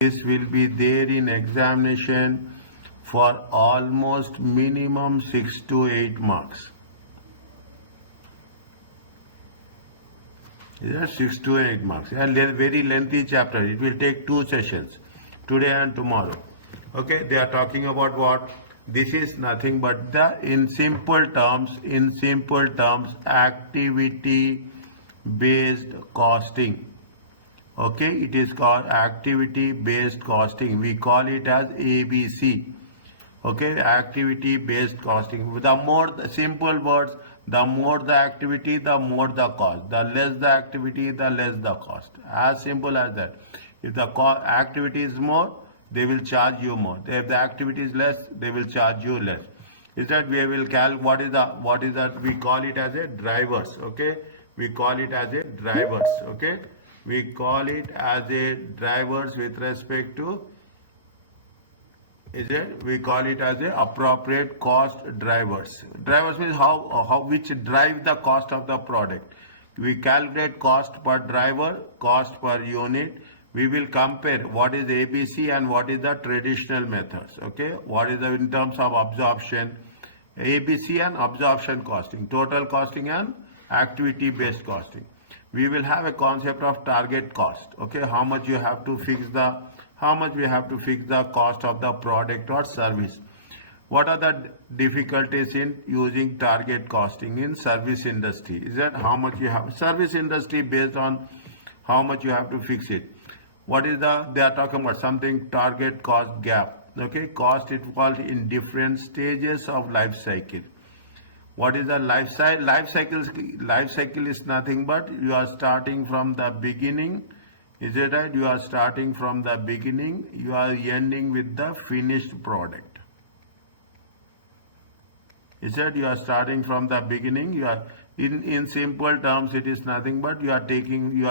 This will be there in examination for almost minimum 6 to 8 marks. Is that 6 to 8 marks? A very lengthy chapter. It will take 2 sessions, today and tomorrow. Okay, they are talking about what? This is nothing but in simple terms, activity based costing. Okay, it is called activity based costing. We call it as ABC. Okay, activity based costing. The more the simple words, the more the activity, the more the cost. The less the activity, the less the cost. As simple as that. If the activity is more, they will charge you more. If the activity is less, they will charge you less. Is that we will what is that? We call it as a drivers. Okay, we call it as a drivers. Okay, we call it as a drivers with respect to. We call it as a appropriate cost drivers. Drivers means which drive the cost of the product. We calculate cost per driver, cost per unit. We will compare what is ABC and what is the traditional methods. Okay, what is in terms of absorption, ABC and absorption costing, total costing and activity based costing. We will have a concept of target cost. Okay, how much we have to fix the cost of the product or service. What are the difficulties in using target costing in service industry? Is that how much you have service industry based on how much you have to fix it. What is they are talking about something target cost gap. Okay, cost involved in different stages of life cycle. What is the life cycle? Life cycle is nothing but you are starting from the beginning. Is it right? You are starting from the beginning. You are ending with the finished product. Is that you are starting from the beginning? You are in simple terms. It is nothing but you are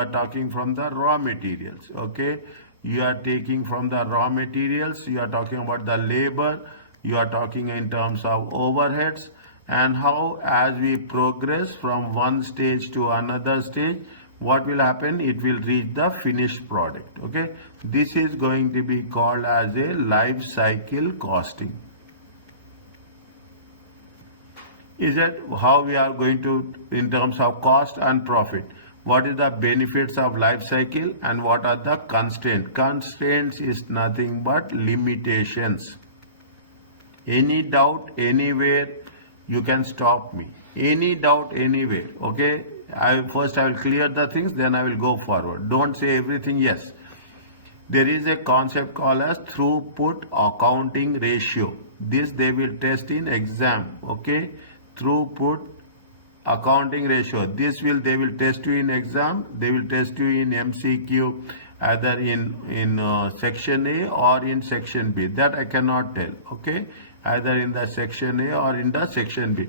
talking from the raw materials. Okay, you are taking from the raw materials. You are talking about the labor. You are talking in terms of overheads and how as we progress from one stage to another stage. What will happen? It will reach the finished product. Okay, this is going to be called as a life cycle costing. Is that how we are going to in terms of cost and profit? What is the benefits of life cycle and what are the constraints? Constraints is nothing but limitations. Any doubt anywhere, you can stop me. Any doubt anywhere. Okay. First I will clear the things, then I will go forward. Don't say everything yes. There is a concept called as throughput accounting ratio. This they will test in exam. Okay, throughput accounting ratio. They will test you in exam. They will test you in MCQ, either in section A or in section B. That I cannot tell. Okay, either in the section A or in the section B.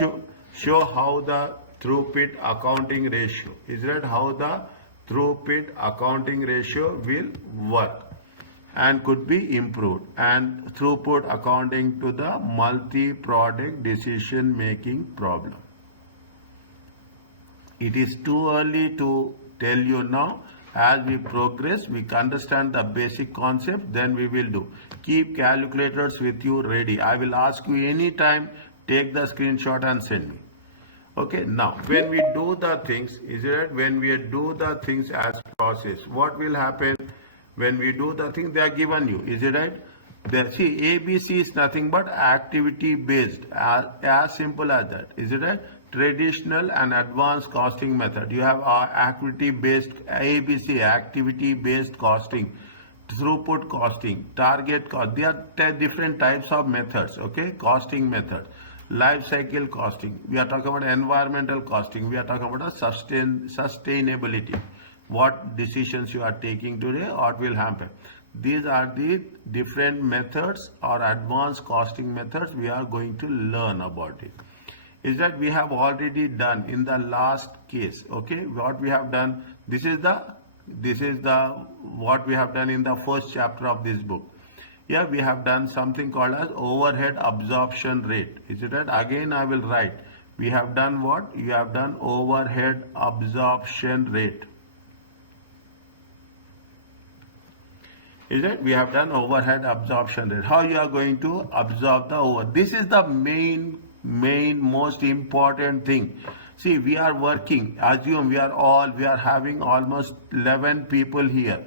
Show how the throughput accounting ratio. Is that how the throughput accounting ratio will work and could be improved, and throughput accounting to the multi-product decision making problem. It is too early to tell you now. As we progress, we understand the basic concept, then we will do. Keep calculators with you ready. I will ask you anytime, take the screenshot and send me. Okay, now when we do the things, is it when we do the things as process, what will happen when we do the things they are given you? Is it right? See, ABC is nothing but activity based, as simple as that. Is it right? Traditional and advanced costing method. You have activity based ABC, activity based costing, throughput costing, target cost. They are different types of methods. Okay, costing method. Life cycle costing. We are talking about environmental costing. We are talking about sustainability. What decisions you are taking today, what will happen. These are the different methods or advanced costing methods we are going to learn about it. Is that we have already done in the last case. Okay, what we have done. This is the what we have done in the first chapter of this book. Here we have done something called as overhead absorption rate. Is it right? Again I will write. We have done what? You have done overhead absorption rate. Is it? We have done overhead absorption rate. How you are going to absorb the over? This is the main most important thing. See, we are working. Assume we are having almost 11 people here.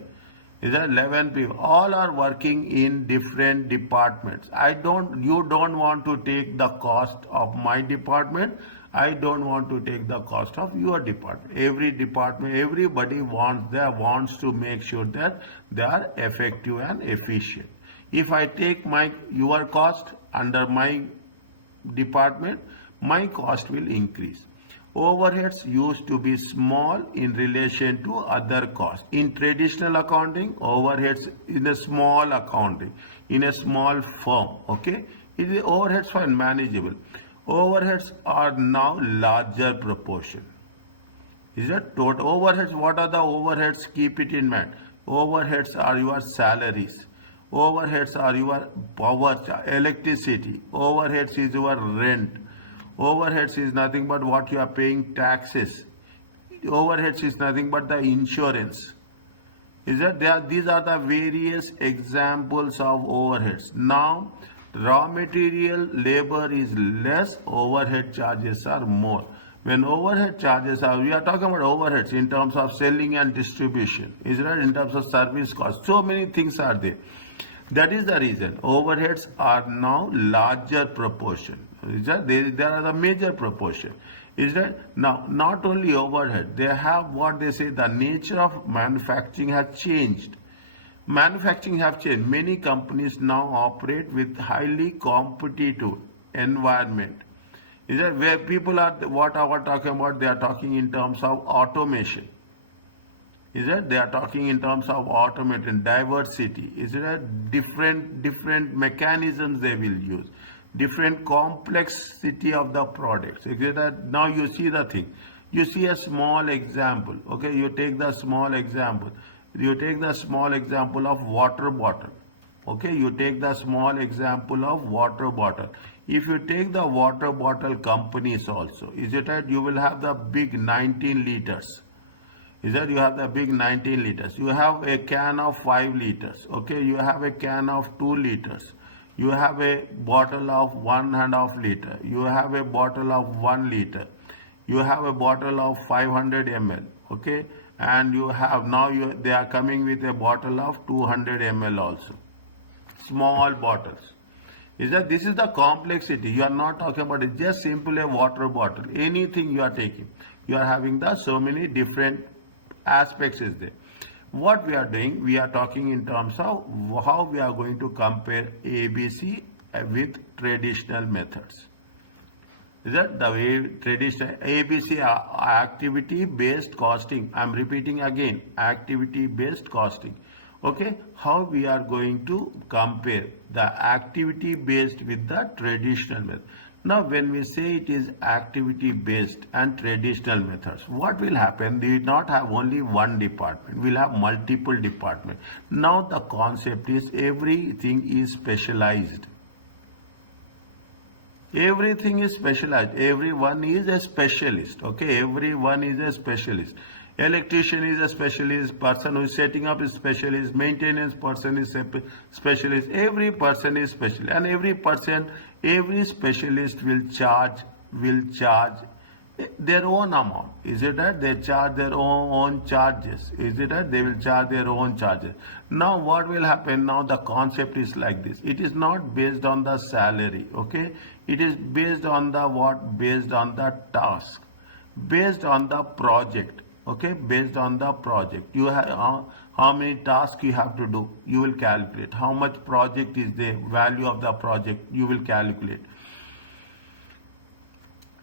Is that 11 people? All are working in different departments. You don't want to take the cost of my department. I don't want to take the cost of your department. Everybody wants to make sure that they are effective and efficient. If I take your cost under my department, my cost will increase. Overheads used to be small in relation to other costs. In traditional accounting, overheads in a small accounting, in a small firm, okay? The overheads are manageable. Overheads are now larger proportion. Is that total overheads? What are the overheads? Keep it in mind. Overheads are your salaries. Overheads are your power, electricity. Overheads is your rent. Overheads is nothing but what you are paying taxes. Overheads is nothing but the insurance. Is that these are the various examples of overheads. Now, raw material labor is less, overhead charges are more. When overhead charges are, we are talking about overheads in terms of selling and distribution. Is that in terms of service cost? So many things are there. That is the reason overheads are now larger proportion. Is that there are the major proportion. Is that now not only overhead, they have what they say the nature of manufacturing has changed. Manufacturing have changed. Many companies now operate with highly competitive environment. Is that where people are what are talking about? They are talking in terms of automation. Is that they are talking in terms of automation, diversity? Is that different mechanisms they will use, different complexity of the products? Is that now you see the thing? You see a small example. Okay, you take the small example. You take the small example of water bottle. Okay, you take the small example of water bottle. If you take the water bottle companies also, is it that you will have the big 19 liters? Is that you have the big 19 liters. You have a can of 5 liters. Okay, you have a can of 2 liters. You have a bottle of 1.5 liter. You have a bottle of 1 liter. You have a bottle of 500 ml. Okay, and you have now they are coming with a bottle of 200 ml also. Small bottles. Is that this is the complexity? You are not talking about it just simply a water bottle. Anything you are taking, you are having the so many different aspects is there. What we are doing, we are talking in terms of how we are going to compare ABC with traditional methods. Is that the way traditional ABC activity based costing? I am repeating again, activity based costing. Okay, how we are going to compare the activity based with the traditional method. Now, when we say it is activity based and traditional methods, what will happen? We will not have only one department, we will have multiple departments. Now, the concept is everything is specialized. Everything is specialized. Everyone is a specialist. Okay, everyone is a specialist. Electrician is a specialist, person who is setting up is specialist, maintenance person is a specialist, every person is specialist, and every specialist will charge their own amount. Is it that they charge their own charges? Is it that they will charge their own charges? Now what will happen? Now the concept is like this. It is not based on the salary, okay? It is based on the what? Based on the task, based on the project. Okay, based on the project, you have how many tasks you have to do, you will calculate. How much project is the value of the project, you will calculate.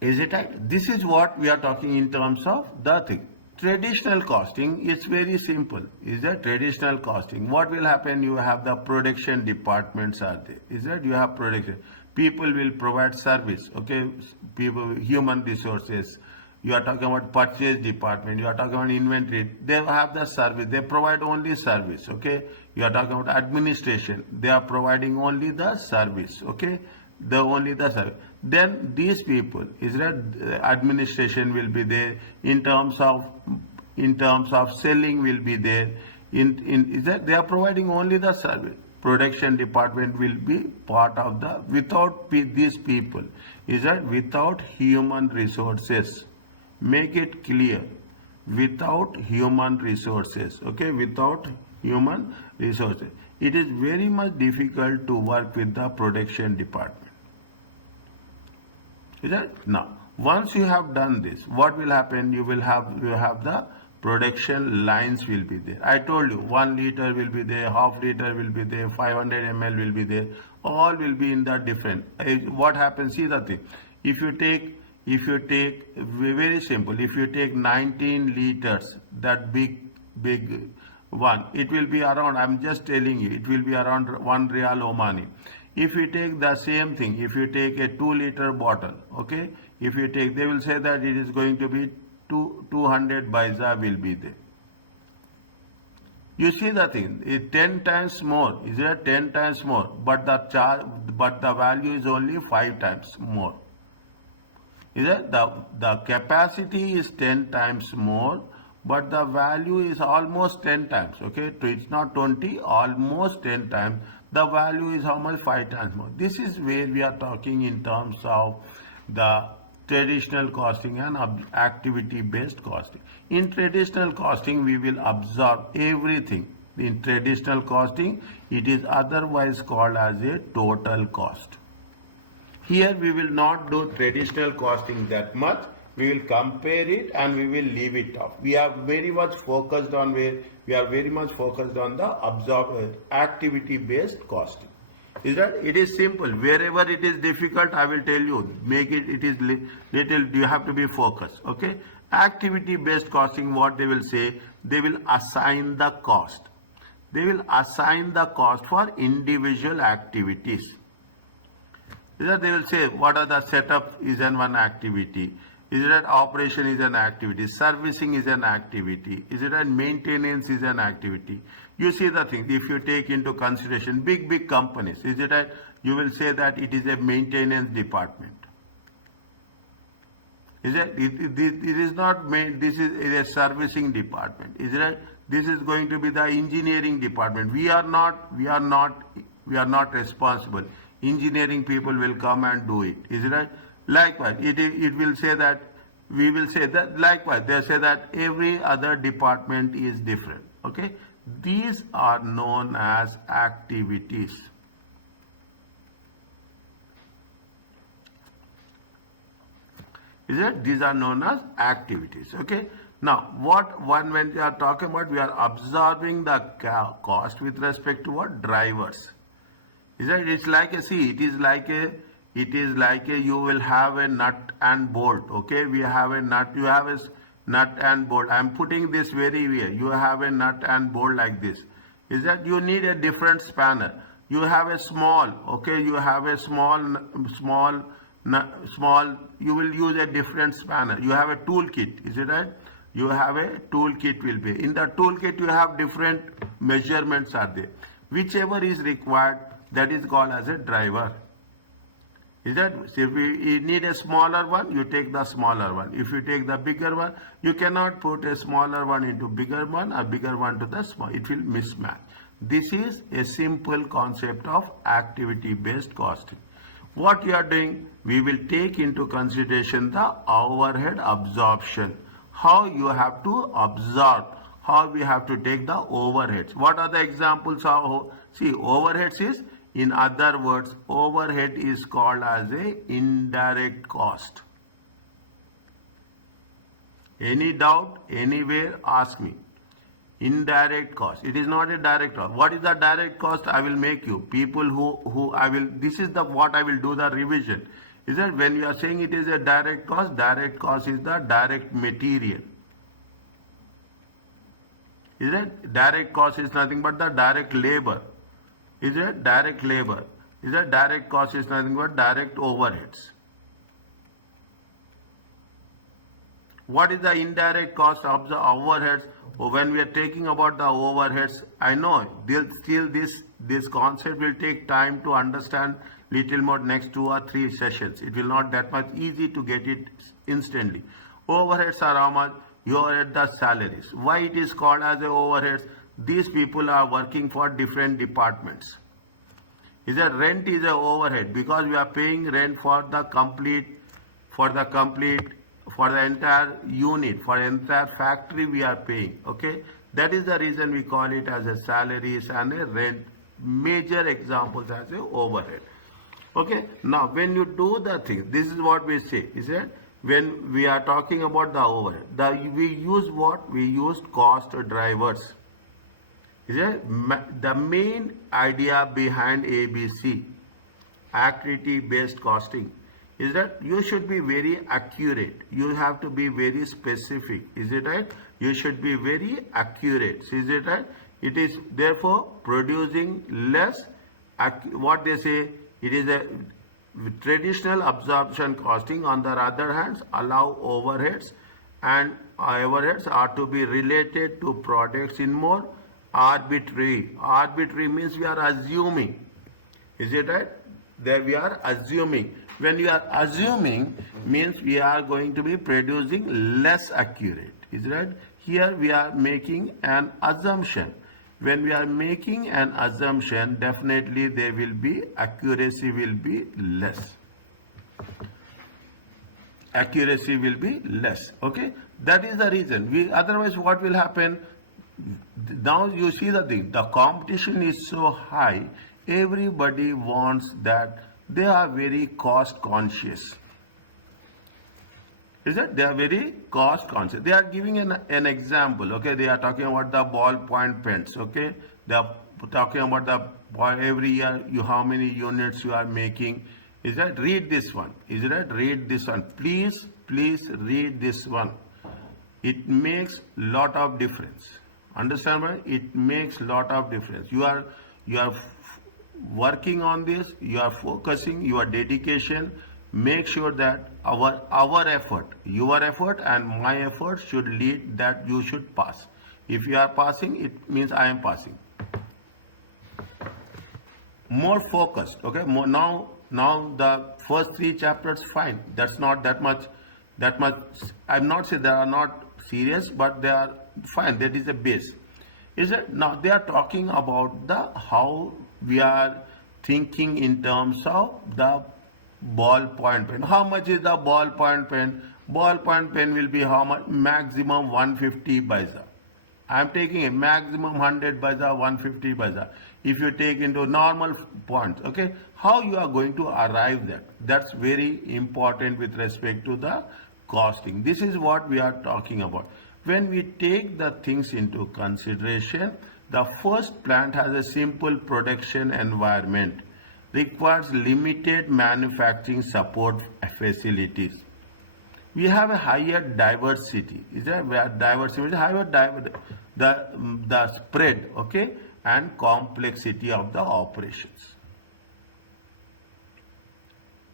Is it right? This is what we are talking in terms of the thing. Traditional costing is very simple. Is that traditional costing? What will happen? You have the production departments are there. Is that you have production? People will provide service. Okay, people, human resources. You are talking about purchase department, you are talking about inventory, they have the service, they provide only service, okay? You are talking about administration, they are providing only the service, okay? Only the service. Then these people, is that administration will be there, in terms of selling will be there, Is that they are providing only the service. Production department will be part of the these people. Is that without human resources? Make it clear. Without human resources, okay, without human resources, it is very much difficult to work with the production department. Is that? Now, once you have done this, what will happen? You have the production lines will be there. I told you 1 liter will be there, half liter will be there, 500 ml will be there. All will be in the different. What happens? See the thing. If you take very simple, if you take 19 liters, that big one, it will be around, I'm just telling you, it will be around 1 Real Omani. If you take the same thing, if you take a 2-liter bottle, okay, if you take, they will say that it is going to be 200 paisa will be there. You see the thing, it 10 times more, is it 10 times more, but the value is only 5 times more. Is it? The capacity is 10 times more, but the value is almost 10 times, okay? So it's not 20, almost 10 times. The value is how much? 5 times more. This is where we are talking in terms of the traditional costing and activity-based costing. In traditional costing, we will absorb everything. In traditional costing, it is otherwise called as a total cost. Here we will not do traditional costing that much. We will compare it and we will leave it off. We are very much focused on the activity-based costing. Is that? It is simple. Wherever it is difficult, I will tell you. Make it. It is little. You have to be focused. Okay. Activity-based costing. What they will say? They will assign the cost. They will assign the cost for individual activities. Is that? They will say what are the setup is one activity. Is it that operation is an activity? Servicing is an activity. Is it that maintenance is an activity? You see the thing. If you take into consideration big companies, is it that you will say that it is a maintenance department? Is it? It is not main. This is a servicing department. Is it that this is going to be the engineering department? We are not responsible. Engineering people will come and do it. Is it right? Likewise, it will say that, we will say that, likewise, they say that every other department is different. Okay? These are known as activities. Is it? These are known as activities. Okay? Now, when we are talking about, we are absorbing the cost with respect to what? Drivers. Is it? It's like a, see, it is like a, you will have a nut and bolt. Okay, we have a nut, you have a nut and bolt. I am putting this very way. You have a nut and bolt like this. Is that you need a different spanner. You have a small, okay, you have a small, you will use a different spanner. You have a toolkit, is it right? You have a toolkit will be. In the toolkit, you have different measurements are there. Whichever is required, that is called as a driver. Is that? So if you need a smaller one, you take the smaller one. If you take the bigger one, you cannot put a smaller one into bigger one or bigger one to the small. It will mismatch. This is a simple concept of activity-based costing. What you are doing, we will take into consideration the overhead absorption. How you have to absorb, how we have to take the overheads. What are the examples of, see, overheads is, in other words, overhead is called as a indirect cost. Any doubt, anywhere, ask me. Indirect cost. It is not a direct cost. What is the direct cost? I will make you. People who I will, this is the what I will do the revision. Is that when you are saying it is a direct cost is the direct material. Is it? Direct cost is nothing but the direct labor. Is it? Direct labor. Is it? Direct cost is nothing but direct overheads. What is the indirect cost of the overheads? When we are taking about the overheads, I know still this concept will take time to understand little more next 2 or 3 sessions. It will not that much easy to get it instantly. Overheads are how much? You are at the salaries. Why it is called as a overheads? these people are working for different departments. Is that rent is a overhead because we are paying rent for the entire unit, for entire factory we are paying. Okay, that is the reason we call it as a salaries and a rent. Major examples as a overhead. Okay, now when you do the thing, this is what we say, is that when we are talking about the overhead, we use what? We use cost drivers. Is it? The main idea behind ABC, activity based costing, is that you should be very accurate. You have to be very specific. Is it right? You should be very accurate. Is it right? It is therefore producing less, what they say, it is a traditional absorption costing. On the other hand, allow overheads, and overheads are to be related to products in more arbitrary. Arbitrary means we are assuming. Is it right? There we are assuming. When you are assuming means we are going to be producing less accurate. Is it right? Here we are making an assumption. When we are making an assumption, definitely there will be accuracy will be less. Accuracy will be less. Okay, that is the reason. Otherwise, what will happen? Now you see the thing. The competition is so high. Everybody wants that. They are very cost conscious. Is that they are very cost conscious. They are giving an example. Okay, they are talking about the ballpoint pens. Okay, they are talking about every year how many units you are making. Is that? Read this one. Is that? Read this one. Please read this one. It makes lot of difference. Understand me? It makes lot of difference. You are working on this. You are focusing. Your dedication. Make sure that our effort, your effort and my effort should lead that you should pass. If you are passing, it means I am passing. More focused. Okay. More now the first 3 chapters fine. That's not that much. I'm not saying they are not serious, but they are fine. That is the base. Is it? Now they are talking about how we are thinking in terms of the ballpoint pen. How much is the ballpoint pen? Ballpoint pen will be how much? Maximum 150 paisa. I am taking a maximum 100 paisa, 150 paisa. If you take into normal points, okay, how you are going to arrive that? That's very important with respect to the costing. This is what we are talking about. When we take the things into consideration, the first plant has a simple production environment, requires limited manufacturing support facilities. We have a higher diversity. Is there diversity? Higher the spread, okay, and complexity of the operations.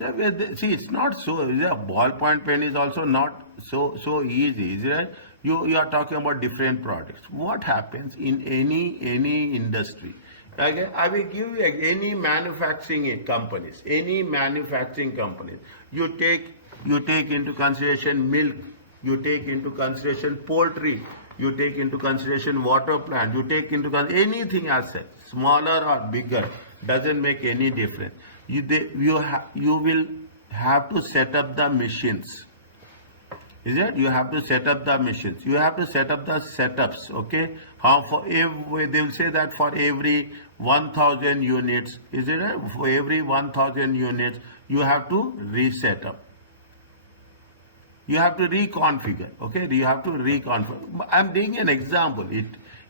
See, it's not so. A ballpoint pen is also not so easy. Is it? You are talking about different products. What happens in any industry? Okay, I will give you any manufacturing companies. You take into consideration milk. You take into consideration poultry. You take into consideration water plant. You take into anything as such, smaller or bigger, doesn't make any difference. You will have to set up the machines. Is it? You have to set up the machines. You have to set up the setups. Okay. They will say that for every 1,000 units, is it? For every 1,000 units, you have to reset up. You have to reconfigure. Okay. You have to reconfigure. I'm giving an example.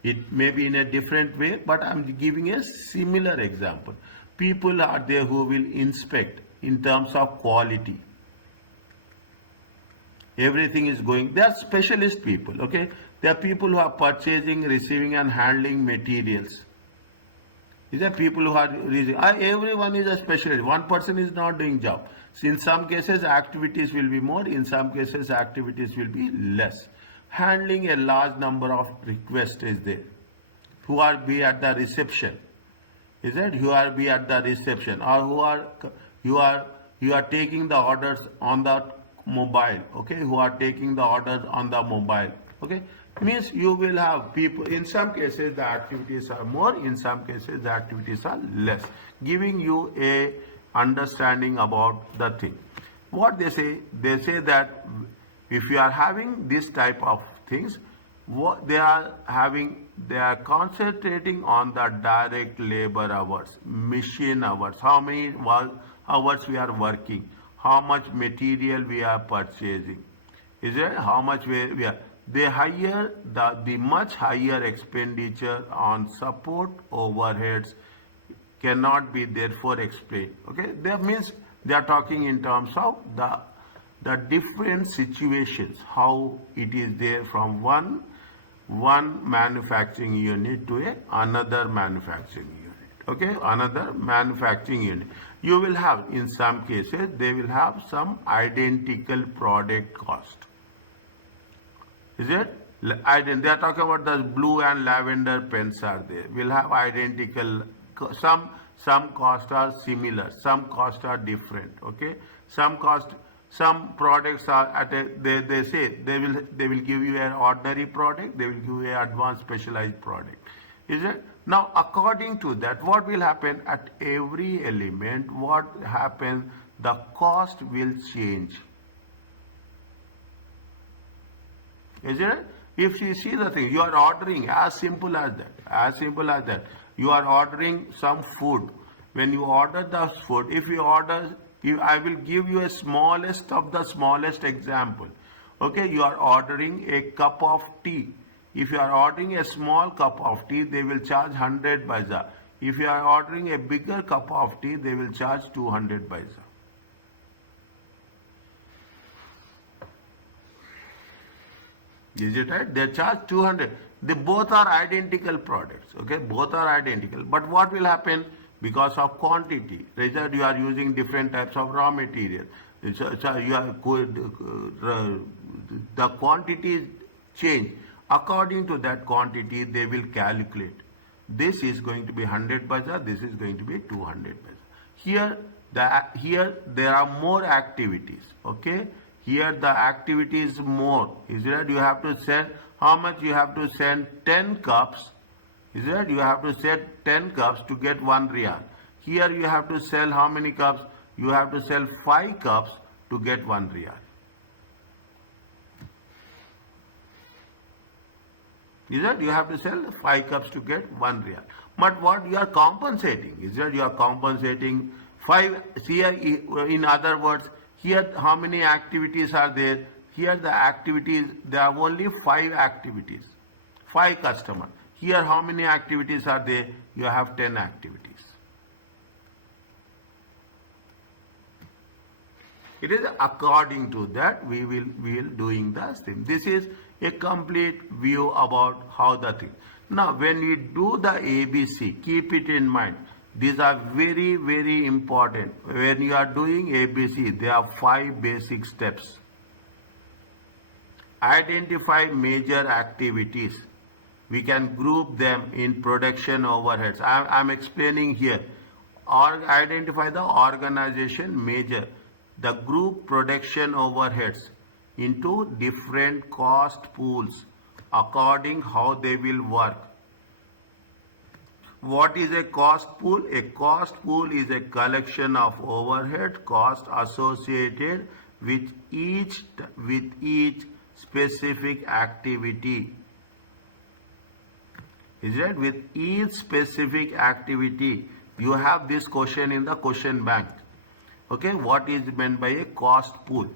It may be in a different way, but I'm giving a similar example. People are there who will inspect in terms of quality. Everything is going. They are specialist people. Okay. They are people who are purchasing, receiving, and handling materials. These are people who are receiving. Everyone is a specialist. One person is not doing job. So in some cases, activities will be more. In some cases, activities will be less. Handling a large number of requests is there. Who are be at the reception? Is it? Who are be at the reception, or you are taking the orders on the mobile. Okay. Who are taking the orders on the mobile. Okay. Means you will have people, in some cases the activities are more, in some cases the activities are less, giving you a understanding about the thing. What they say that if you are having this type of things, what they are concentrating on the direct labor hours, machine hours, how many hours we are working, how much material we are purchasing, is it how much we are, they hire the much higher expenditure on support overheads cannot be therefore explained. Okay, that means they are talking in terms of the different situations, how it is there from one manufacturing unit to another manufacturing unit. Okay, another manufacturing unit. You will have, in some cases, they will have some identical product cost. Is it? They are talking about the blue and lavender pens are there. We'll have identical, some costs are similar, some costs are different. Okay, some products are at a, they say they will give you an ordinary product, they will give you an advanced specialized product. Is it? Now according to that, what will happen at every element, what happens, the cost will change. Is it? If you see the thing, you are ordering, as simple as that, you are ordering some food. When you order the food, if you order, I will give you a smallest of the smallest example. Okay, you are ordering a cup of tea. If you are ordering a small cup of tea, they will charge 100 paisa. If you are ordering a bigger cup of tea, they will charge 200 paisa. Is it right? They charge 200. They both are identical products. Okay, both are identical. But what will happen? Because of quantity, result you are using different types of raw material. So you are the quantities change. According to that quantity, they will calculate. This is going to be 100 paisa. This is going to be 200 paisa. Here there are more activities. Okay. Here the activity is more. Is that you have to send, how much you have to send 10 cups. Is that you have to sell 10 cups to get 1 real. Here you have to sell how many cups? You have to sell 5 cups to get 1 real. Is that you have to sell 5 cups to get 1 real. But what you are compensating? Is that you are compensating 5, here in other words, here how many activities are there? Here the activities, there are only 5 activities, 5 customers. Here how many activities are there? You have 10 activities. It is according to that we will doing the same. This is a complete view about how the thing. Now when we do the ABC, keep it in mind. These are very, very important. When you are doing ABC, there are 5 basic steps. Identify major activities. We can group them in production overheads. I'm explaining here. Or identify the organization major. The group production overheads into different cost pools according how they will work. What is a cost pool? A cost pool is a collection of overhead costs associated with each specific activity. Is it? With each specific activity, you have this question in the question bank. Okay, what is meant by a cost pool?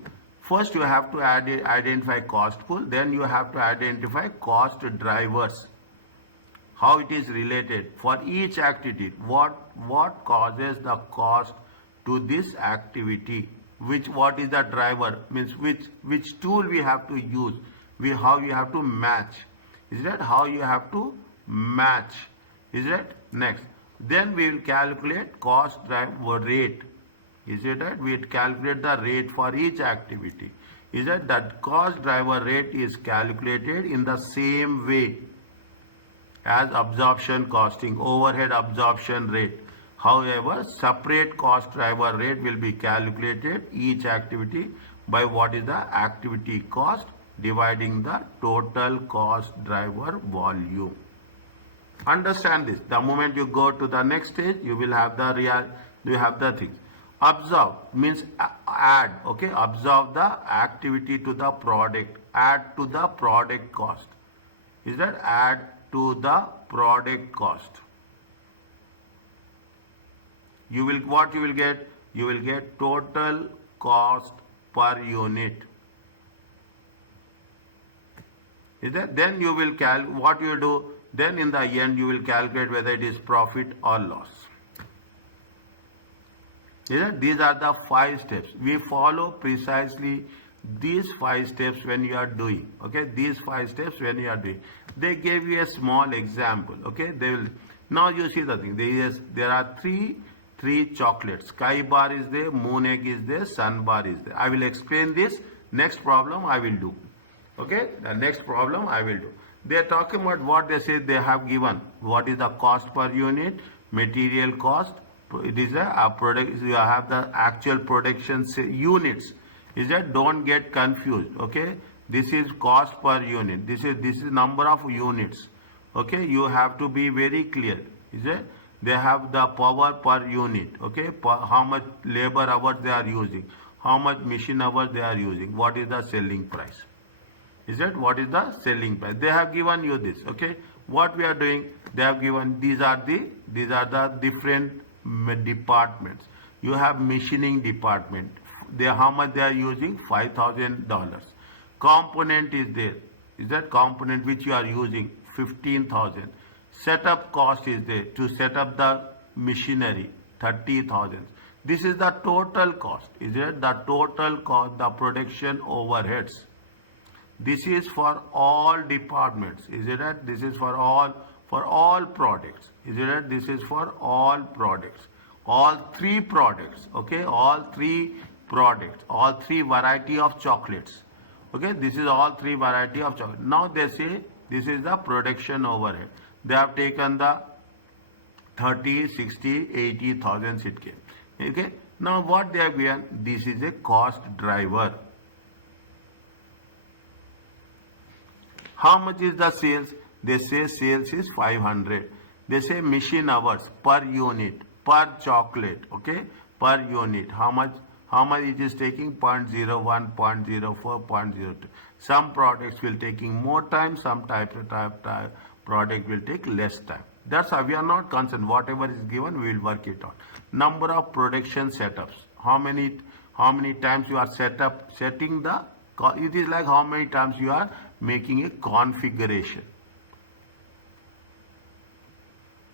First, you have to identify cost pool. Then you have to identify cost drivers. How it is related for each activity. What causes the cost to this activity? What is the driver? Means which tool we have to use. How you have to match. Is that how you have to match? Is that next? Then we will calculate cost driver rate. Is it right? We will calculate the rate for each activity. Is that cost driver rate is calculated in the same way as absorption costing, overhead absorption rate. However, separate cost driver rate will be calculated each activity by what is the activity cost dividing the total cost driver volume. Understand this. The moment you go to the next stage, you will have the things. Observe means add. Okay, observe the activity to the product. Add to the product cost. Is that add to the product cost? You will what you will get? You will get total cost per unit. Is that? Then you will what you do? Then in the end you will calculate whether it is profit or loss. These are the 5 steps. We follow precisely these 5 steps when you are doing. Okay, these 5 steps when you are doing. They gave you a small example. Okay, they will. Now you see the thing. There are three chocolates. Sky bar is there, moon egg is there, sun bar is there. I will explain this. Next problem I will do. Okay, the next problem I will do. They are talking about what they say they have given. What is the cost per unit? Material cost. It is a product. You have the actual production units. Is that? Don't get confused. Okay, this is cost per unit. This is number of units. Okay, you have to be very clear. Is it? They have the power per unit. Okay, how much labor hours they are using, how much machine hours they are using. What is the selling price? Is that? What is the selling price? They have given you this. Okay, what we are doing? They have given these are the different departments. You have machining department. How much they are using? $5,000. Component is there. Is that component which you are using? 15,000. Setup cost is there to set up the machinery. 30,000. This is the total cost. Is it? The total cost, the production overheads. This is for all departments. Is it that? This is for all products. Is it that? This is for all products. All 3 products. Okay, all 3 products. All 3 variety of chocolates. Okay, this is all 3 variety of chocolate. Now they say this is the production overhead. They have taken the 30, 60, 80,000 it came. Okay, now what they have given? This is a cost driver. How much is the sales? They say sales is 500. They say machine hours per unit, per chocolate, okay, per unit. How much it is taking? 0.01, 0.04, 0.02. Some products will taking more time, some type product will take less time. That's how we are not concerned. Whatever is given, we will work it out. Number of production setups. How many times you are setting the, it is like how many times you are making a configuration.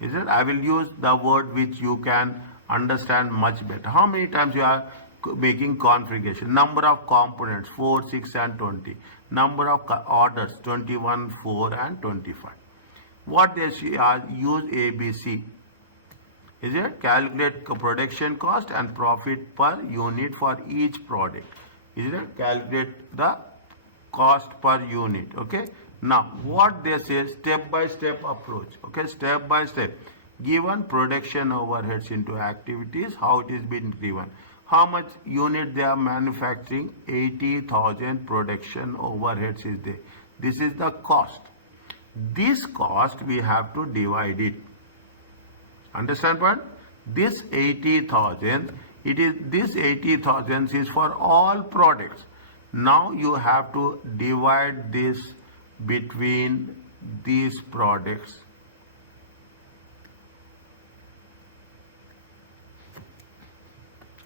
Is it? I will use the word which you can understand much better. How many times you are making configuration? Number of components 4, 6 and 20. Number of orders 21, 4 and 25. What they are use ABC. Is it? Calculate production cost and profit per unit for each product. Is it? Calculate the cost per unit. Okay. Now what they say, step by step approach. Okay, step by step. Given production overheads into activities, how it is been given. How much unit they are manufacturing? 80,000 production overheads is there. This is the cost. This cost we have to divide it. Understand what? This 80,000, this 80,000 is for all products. Now you have to divide this between these products.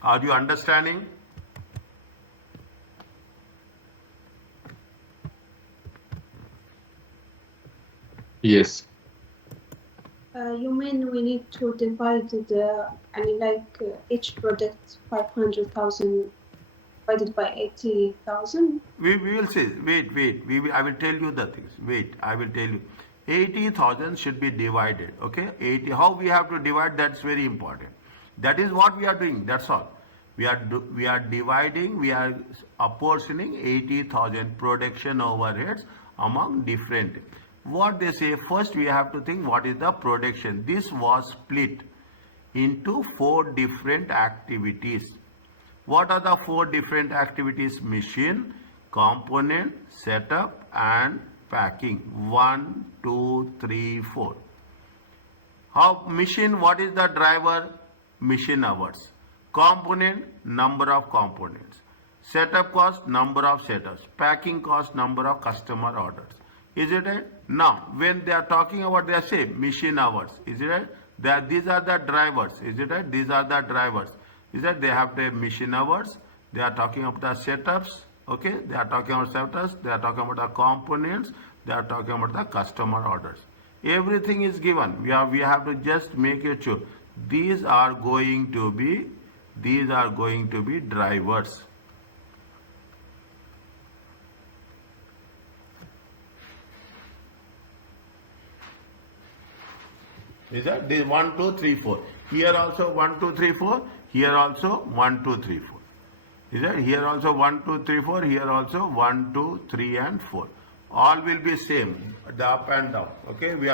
Are you understanding? Yes. You mean we need to divide each product 500,000 divided by 80,000? We will say, wait. I will tell you the things. Wait, I will tell you. 80,000 should be divided. Okay, 80. How we have to divide? That's very important. That is what we are doing. That's all. We are dividing. We are apportioning 80,000 production overheads among different. What they say, first we have to think what is the production. This was split into 4 different activities. What are the 4 different activities? Machine, component, setup and packing. 1, 2, 3, 4. How machine, what is the driver? Machine hours. Component, number of components. Setup cost, number of setups. Packing cost, number of customer orders. Is it right? Now, when they are talking about, they say machine hours. Is it right? These are the drivers. Is it right? These are the drivers. Is that they have the machine hours. They are talking about the setups. Okay. They are talking about setups. They are talking about the components. They are talking about the customer orders. Everything is given. We have to just make it sure. These are going to be drivers. Is that this 1, 2, 3, 4? Here also 1, 2, 3, 4. Here also 1, 2, 3, 4. Is that here also 1, 2, 3, 4? Here also 1, 2, 3, and 4. All will be same, the up and down. Okay, we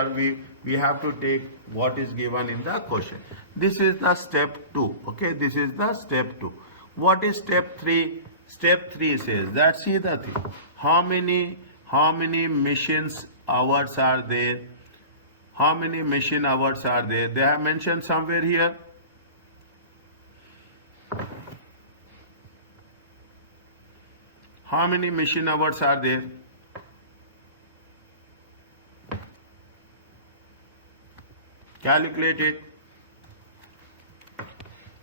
have to take what is given in the question. This is the step 2. Okay, this is the step 2. What is step 3? Step 3 says that, see the thing. How many machines hours are there? How many machine hours are there? They have mentioned somewhere here. How many machine hours are there? Calculate it.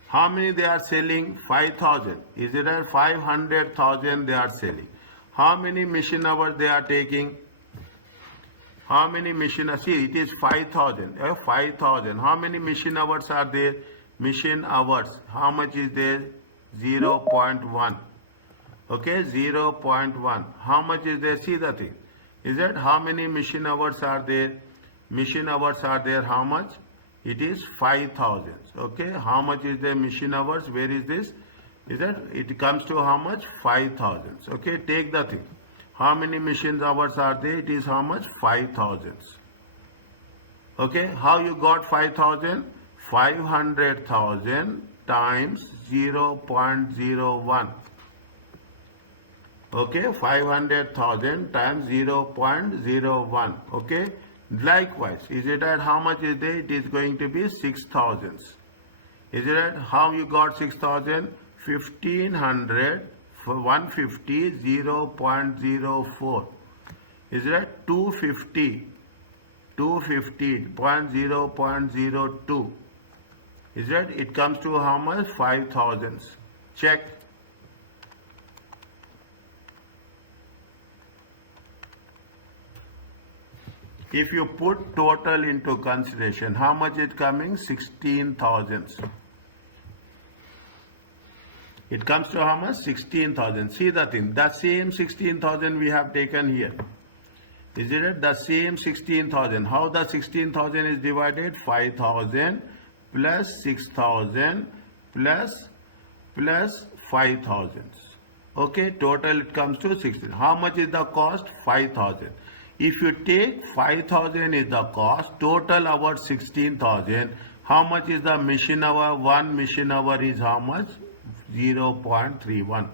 How many they are selling? 5,000. Is it right? 500,000 they are selling. How many machine hours they are taking? How many machine hours? See, it is 5,000. 5,000. How many machine hours are there? Machine hours. How much is there? 0.1. Okay, 0.1. How much is there? See the thing. Is that how many machine hours are there? Machine hours are there. How much? It is 5,000. Okay, how much is the machine hours? Where is this? Is that it comes to how much? 5,000. Okay, take the thing. How many machine hours are there? It is how much? 5,000. Okay, how you got 5,000? 500,000 times 0.01. Okay, 500,000 times 0.01. Okay, likewise, is it at how much is there? It is going to be 6,000. Is it at how you got 6,000? 1,500 for 150, 0.04. Is it 250? 250.0.02. Is it? It comes to how much? 5,000. Check. If you put total into consideration, how much is coming? 16,000. It comes to how much? 16,000. See the thing. The same 16,000 we have taken here. Is it the same 16,000? How the 16,000 is divided? 5,000 plus 6,000 plus 5,000. Okay, total it comes to 16. How much is the cost? 5,000. If you take 5,000 is the cost, total hour 16,000. How much is the machine hour? One machine hour is how much? 0.31.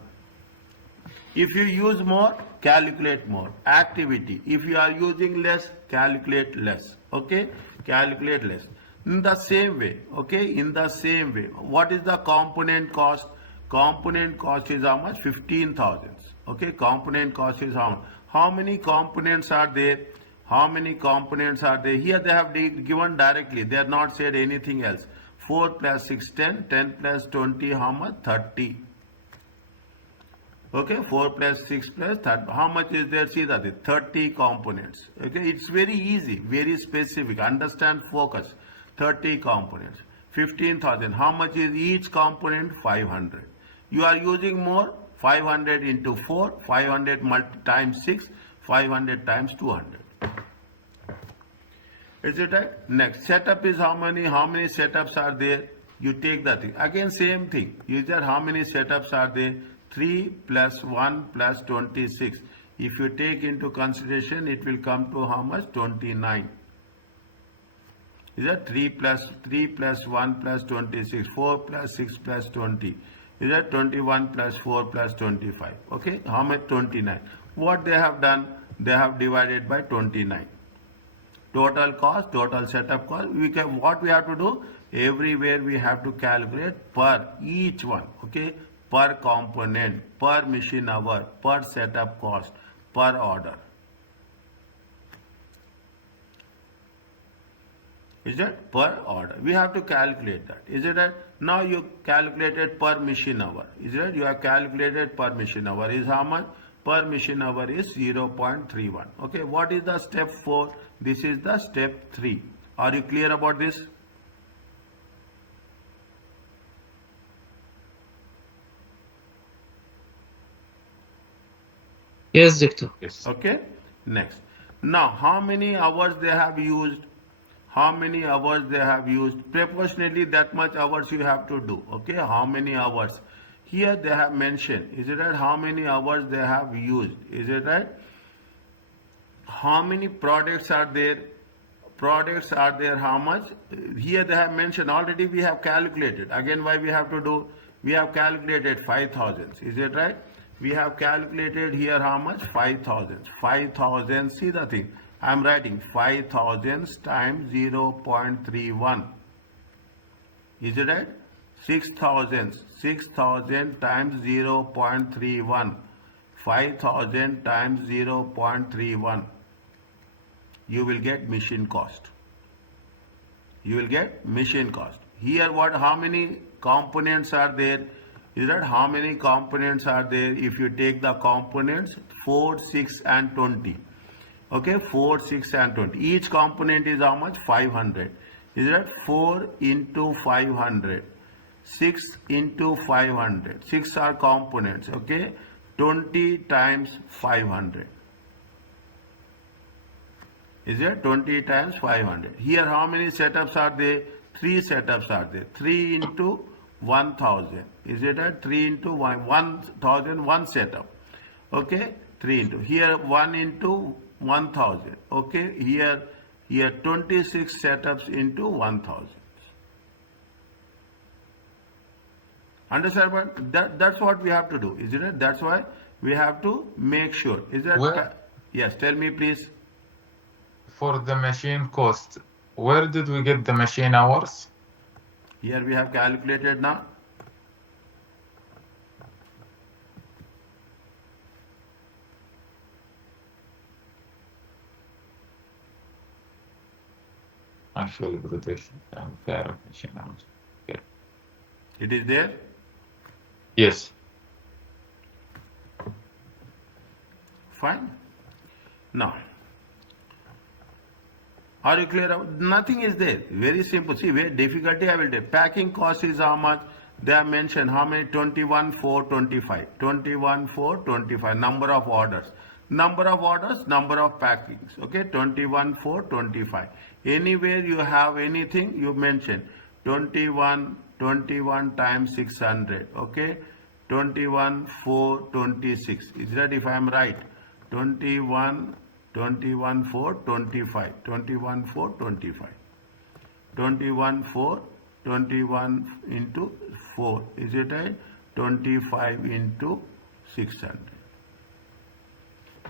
If you use more, calculate more. Activity. If you are using less, calculate less. Okay? Calculate less. In the same way. Okay? In the same way. What is the component cost? Component cost is how much? 15,000. Okay? Component cost is how much? How many components are there? How many components are there? Here they have given directly. They have not said anything else. 4 plus 6, 10. 10 plus 20, how much? 30. Okay, 4 plus 6 plus 30. How much is there? See that 30 components. Okay, it's very easy, very specific. Understand, focus. 30 components. 15,000. How much is each component? 500. You are using more. 500 into 4. 500 times 6. 500 times 200. Is it right? Next, setup is how many? How many setups are there? You take that thing. Again, same thing. Is there how many setups are there? 3 plus 1 plus 26. If you take into consideration, it will come to how much? 29. Is that 3 plus 1 plus 26? 4 plus 6 plus 20. Is that 21 plus 4 plus 25? Okay, how much? 29. What they have done? They have divided by 29. Total cost, total setup cost. What we have to do? Everywhere we have to calculate per each one. Okay, per component, per machine hour, per setup cost, per order. Is that per order? We have to calculate that. Is it that? Now you calculated per machine hour. Is it? You have calculated per machine hour is how much? Per machine hour is 0.31. Okay, what is the step 4? This is the step 3. Are you clear about this? Yes, Doctor. Yes. Okay, next. Now, how many hours they have used? How many hours they have used? Proportionally, that much hours you have to do. Okay, how many hours? Here they have mentioned. Is it right? How many hours they have used? Is it right? How many products are there? Products are there how much? Here they have mentioned already. We have calculated. Again, why we have to do? We have calculated 5,000. Is it right? We have calculated here how much? 5,000. 5,000. See the thing. I am writing 5,000 times 0.31. Is it right? 6,000. 6,000 times 0.31. 5,000 times 0.31. You will get machine cost. You will get machine cost. Here what? How many components are there? Is that how many components are there? If you take the components 4, 6 and 20. Okay, 4, 6 and 20. Each component is how much? 500. Is that 4 into 500? 6 into 500. 6 are components. Okay, 20 times 500. Is it 20 times 500? Here how many setups are there? 3 setups are there. 3 into 1000. Is it at 3 into 1000 one setup? Okay, 3 into. Here 1 into 1000. Okay, here 26 setups into 1000. Understand? But that's what we have to do, isn't it? That's why we have to make sure. Is that? Where, Yes, tell me please. for the machine cost, where did we get the machine hours? Here we have calculated now. Actual rotation and pair of machine hours. Okay. It is there. Yes. Fine. Now, are you clear? Nothing is there. Very simple. See, where difficulty I will take. Packing cost is how much? They have mentioned how many? 21, 4, 25. 21, 4, 25. Number of orders. Number of orders, number of packings. Okay, 21, 4, 25. Anywhere you have anything, you mention 21, 21 times 600. Okay, 21, 4, 26. Is that if I am right? 21, 21, 4, 25. 21, 4, 25. 21, 4, 21 into 4. Is it right? 25 into 600.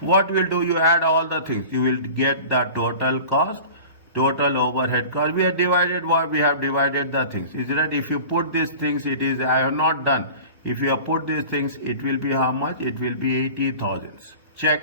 What will do? You add all the things. You will get the total cost, total overhead cost. We have divided what? We have divided the things. Is it right? If you put these things, it is, I have not done. If you have put these things, it will be how much? It will be 80,000. Check.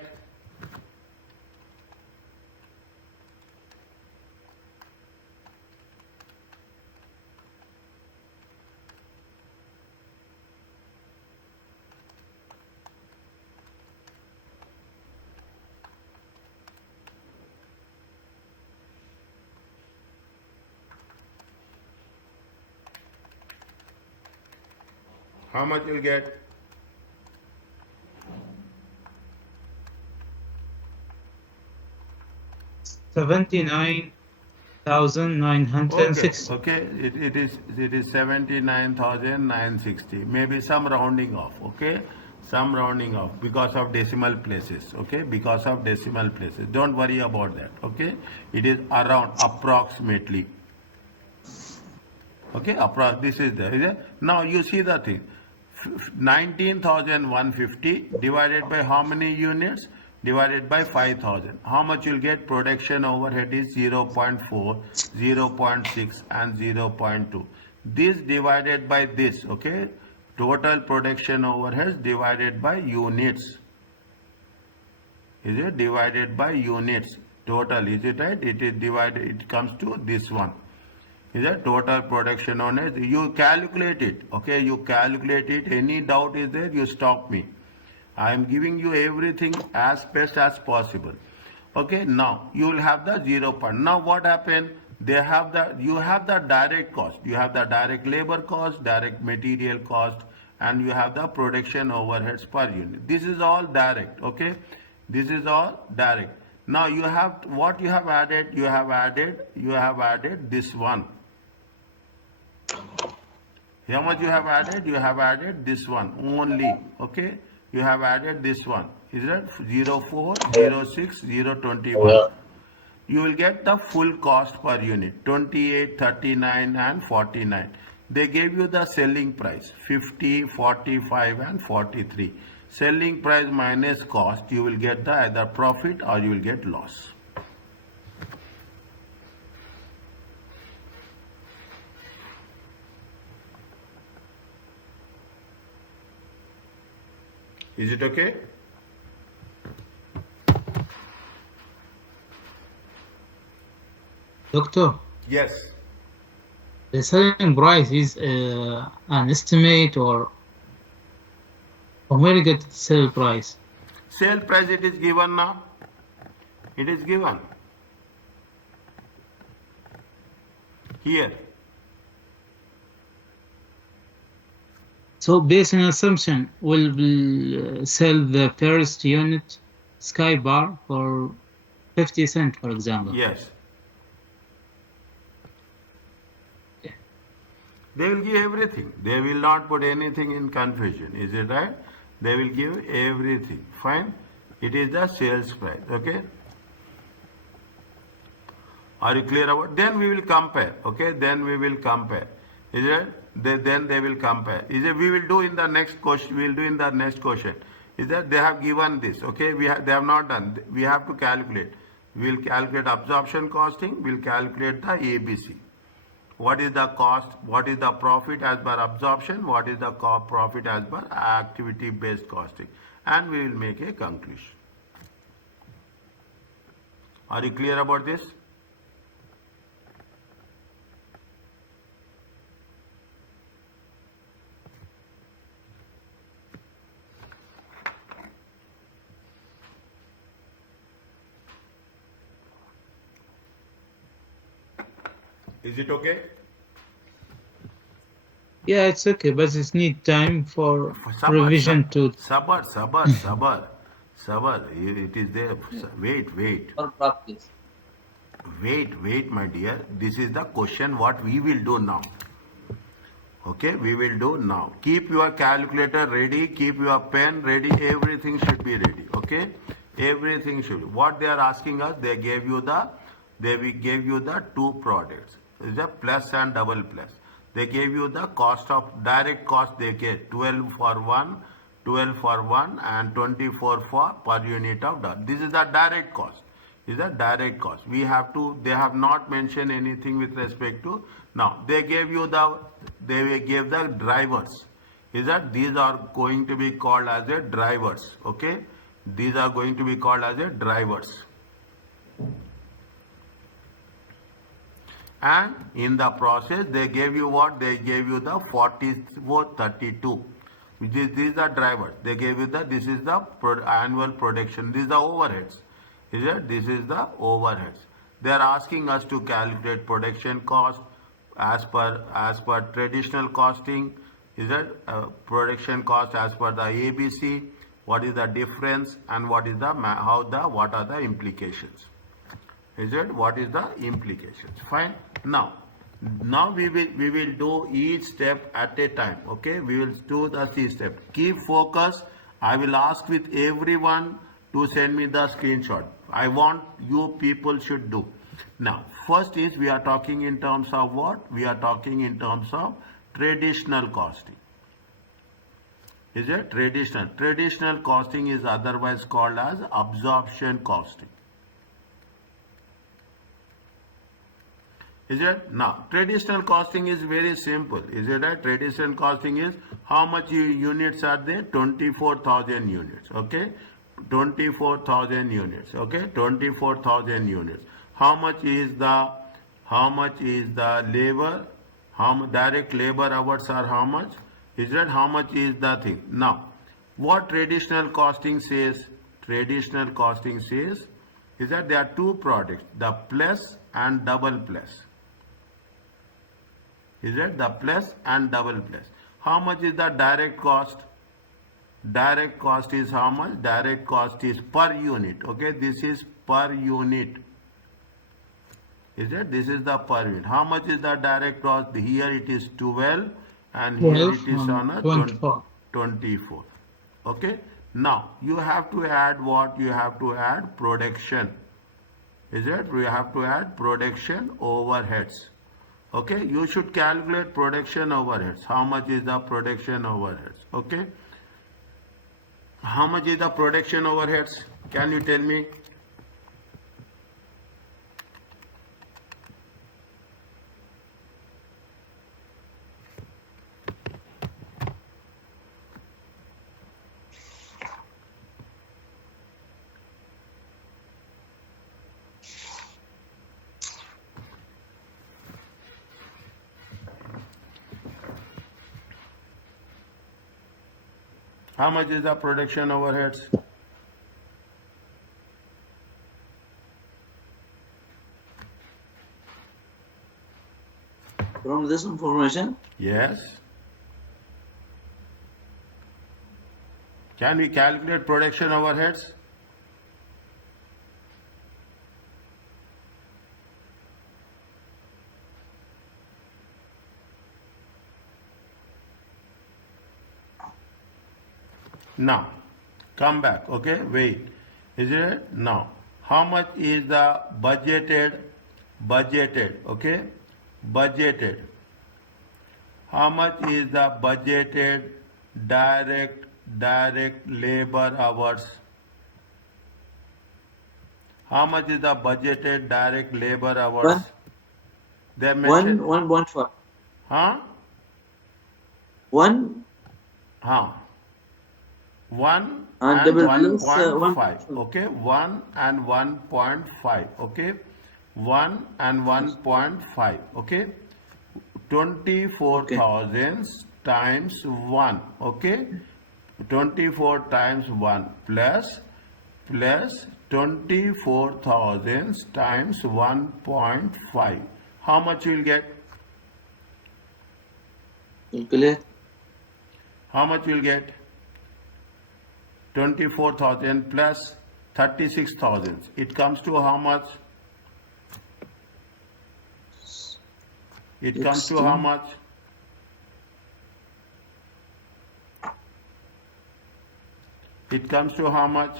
How much you'll get? $79,960. Okay. It is 79,960. Maybe some rounding off. Okay, some rounding off because of decimal places. Okay, because of decimal places. Don't worry about that. Okay, it is around approximately. Okay, this is there. Is it? Now you see the thing. 19,150 divided by how many units? Divided by 5,000. How much you'll get? Production overhead is 0.4, 0.6 and 0.2. This divided by this, okay? Total production overheads divided by units. Is it divided by units? Total, is it right? It is divided, it comes to this one. Is a total production on it. You calculate it, okay? You calculate it. Any doubt is there, you stop me. I am giving you everything as best as possible. Okay, now you will have the 0 point. Now what happened? You have the direct cost. You have the direct labor cost, direct material cost, and you have the production overheads per unit. This is all direct, okay? This is all direct. Now you have what you have added? You have added this one. How much you have added? You have added this one only, okay? You have added this one. Is that 04, 06, 021? You will get the full cost per unit, 28, 39 and 49. They gave you the selling price, 50, 45 and 43. Selling price minus cost, you will get the either profit or you will get loss. Is it okay? Doctor, Yes. the selling price is an estimate or where you get sale price? Sale price it is given now. It is given. Here. So based on assumption, we'll sell the first unit Sky Bar for 50 cents, for example. Yes. They will give everything. They will not put anything in confusion. Is it right? They will give everything. Fine. It is the sales price. Okay. Are you clear about? Then we will compare. Okay. Then we will compare. Is it? Then they will compare. Is it? We will do in the next question. We will do in the next question. Is that they have given this? Okay. They have not done. We have to calculate. We will calculate absorption costing. We will calculate the ABC. What is the cost? What is the profit as per absorption? What is the profit as per activity based costing? And we will make a conclusion. Are you clear about this? Is it okay? Yeah, it's okay, but it need time for revision to. Sabar. It is there. Wait. For practice. Wait, my dear. This is the question what we will do now. Okay, we will do now. Keep your calculator ready. Keep your pen ready. Everything should be ready. Okay, everything should. What they are asking us, they gave you the two products. Is a plus and double plus. They gave you the cost of direct cost. They get 12 for one and 24 for per unit of dollar. This is the direct cost. Is a direct cost. We have to. They have not mentioned anything with respect to. Now they gave you the. They gave the drivers. Is that these are going to be called as a drivers. Okay. These are going to be called as a drivers. And in the process, they gave you what? They gave you the 4432, which is these are drivers. They gave you the this is the annual production. These are overheads. Is it? This is the overheads. They are asking us to calculate production cost as per traditional costing. Is it production cost as per the ABC? What is the difference and what is the what are the implications? Is it? What is the implications? Fine. Now we will do each step at a time. Okay, we will do the three steps. Keep focus. I will ask with everyone to send me the screenshot. I want you people should do. Now first is we are talking in terms of what? We are talking in terms of traditional costing. Is it traditional? Traditional costing is otherwise called as absorption costing. Is it? Now, traditional costing is very simple. Is it right? Traditional costing is how much units are there? 24,000 units. Okay? 24,000 units. Okay? 24,000 units. How much is the labor? Direct labor hours are how much? Is that how much is the thing? Now, what traditional costing says? Traditional costing says is that there are two products, the plus and double plus. Is that the plus and double plus? How much is the direct cost? Direct cost is how much? Direct cost is per unit. Okay, this is per unit. Is it? This is the per unit. How much is the direct cost? Here it is 12 and here 12 it is on a 24. 24. Okay. Now you have to add what? You have to add production. Is it? We have to add production overheads. Okay. You should calculate production overheads. How much is the production overheads? Okay. How much is the production overheads? Can you tell me? How much is the production overheads? From this information, Yes. Can we calculate production overheads? Now, come back, okay? Wait. Is it? Now, how much is the budgeted, okay? Budgeted. How much is the budgeted direct labor hours? How much is the budgeted direct labor hours? One. They mentioned, 1.5. huh? 1 Huh. 1 and and double plus 1.5. 1.5. Okay, 1 and 1.5. Okay, 1 and 1.5. Okay, 24,000 times 1. Okay, 24 times 1 plus 24,000 times 1.5. How much you will get? Calculate. How much you will get? 24,000 plus 36,000. It comes to how much? It comes to how 16. much? It comes to how much?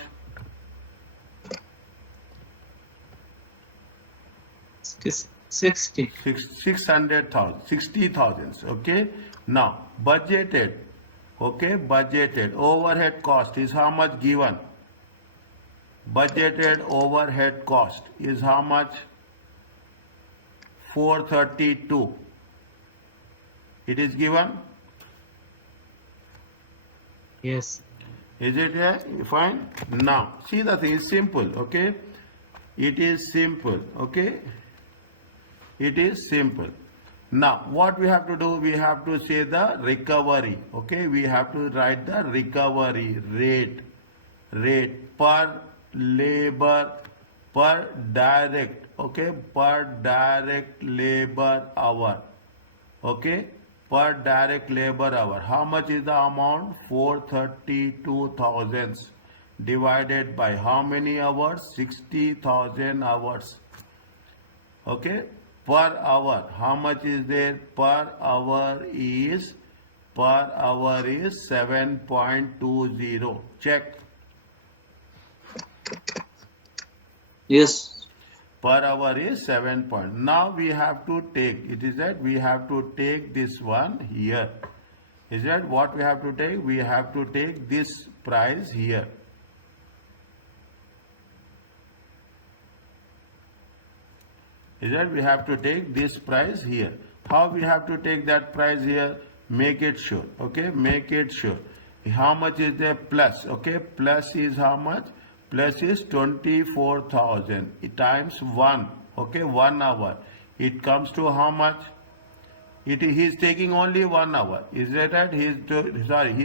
60. 600,000, 60,000. Okay. Now, budgeted. Okay, budgeted overhead cost is how much given? Budgeted overhead cost is how much? 432. It is given. Yes. Is it here? Fine. Now, see, the thing is simple. Okay, it is simple. Okay, it is simple. Now, what we have to do? We have to say the recovery. Okay, we have to write the recovery rate per labor, per direct. Okay, per direct labor hour. Okay, per direct labor hour. How much is the amount? 432,000 divided by how many hours? 60,000 hours. Okay, per hour. How much is there? Per hour is 7.20. Check. Yes. Per hour is 7 point. Now we have to take, it is that we have to take this one here. Is that what we have to take? We have to take this price here. Is that we have to take this price here. How we have to take that price here? Make it sure. Okay, make it sure. How much is the plus? Okay, plus is how much? Plus is 24,000 times 1. Okay, 1 hour. It comes to how much? He is taking only 1 hour. Is that right? He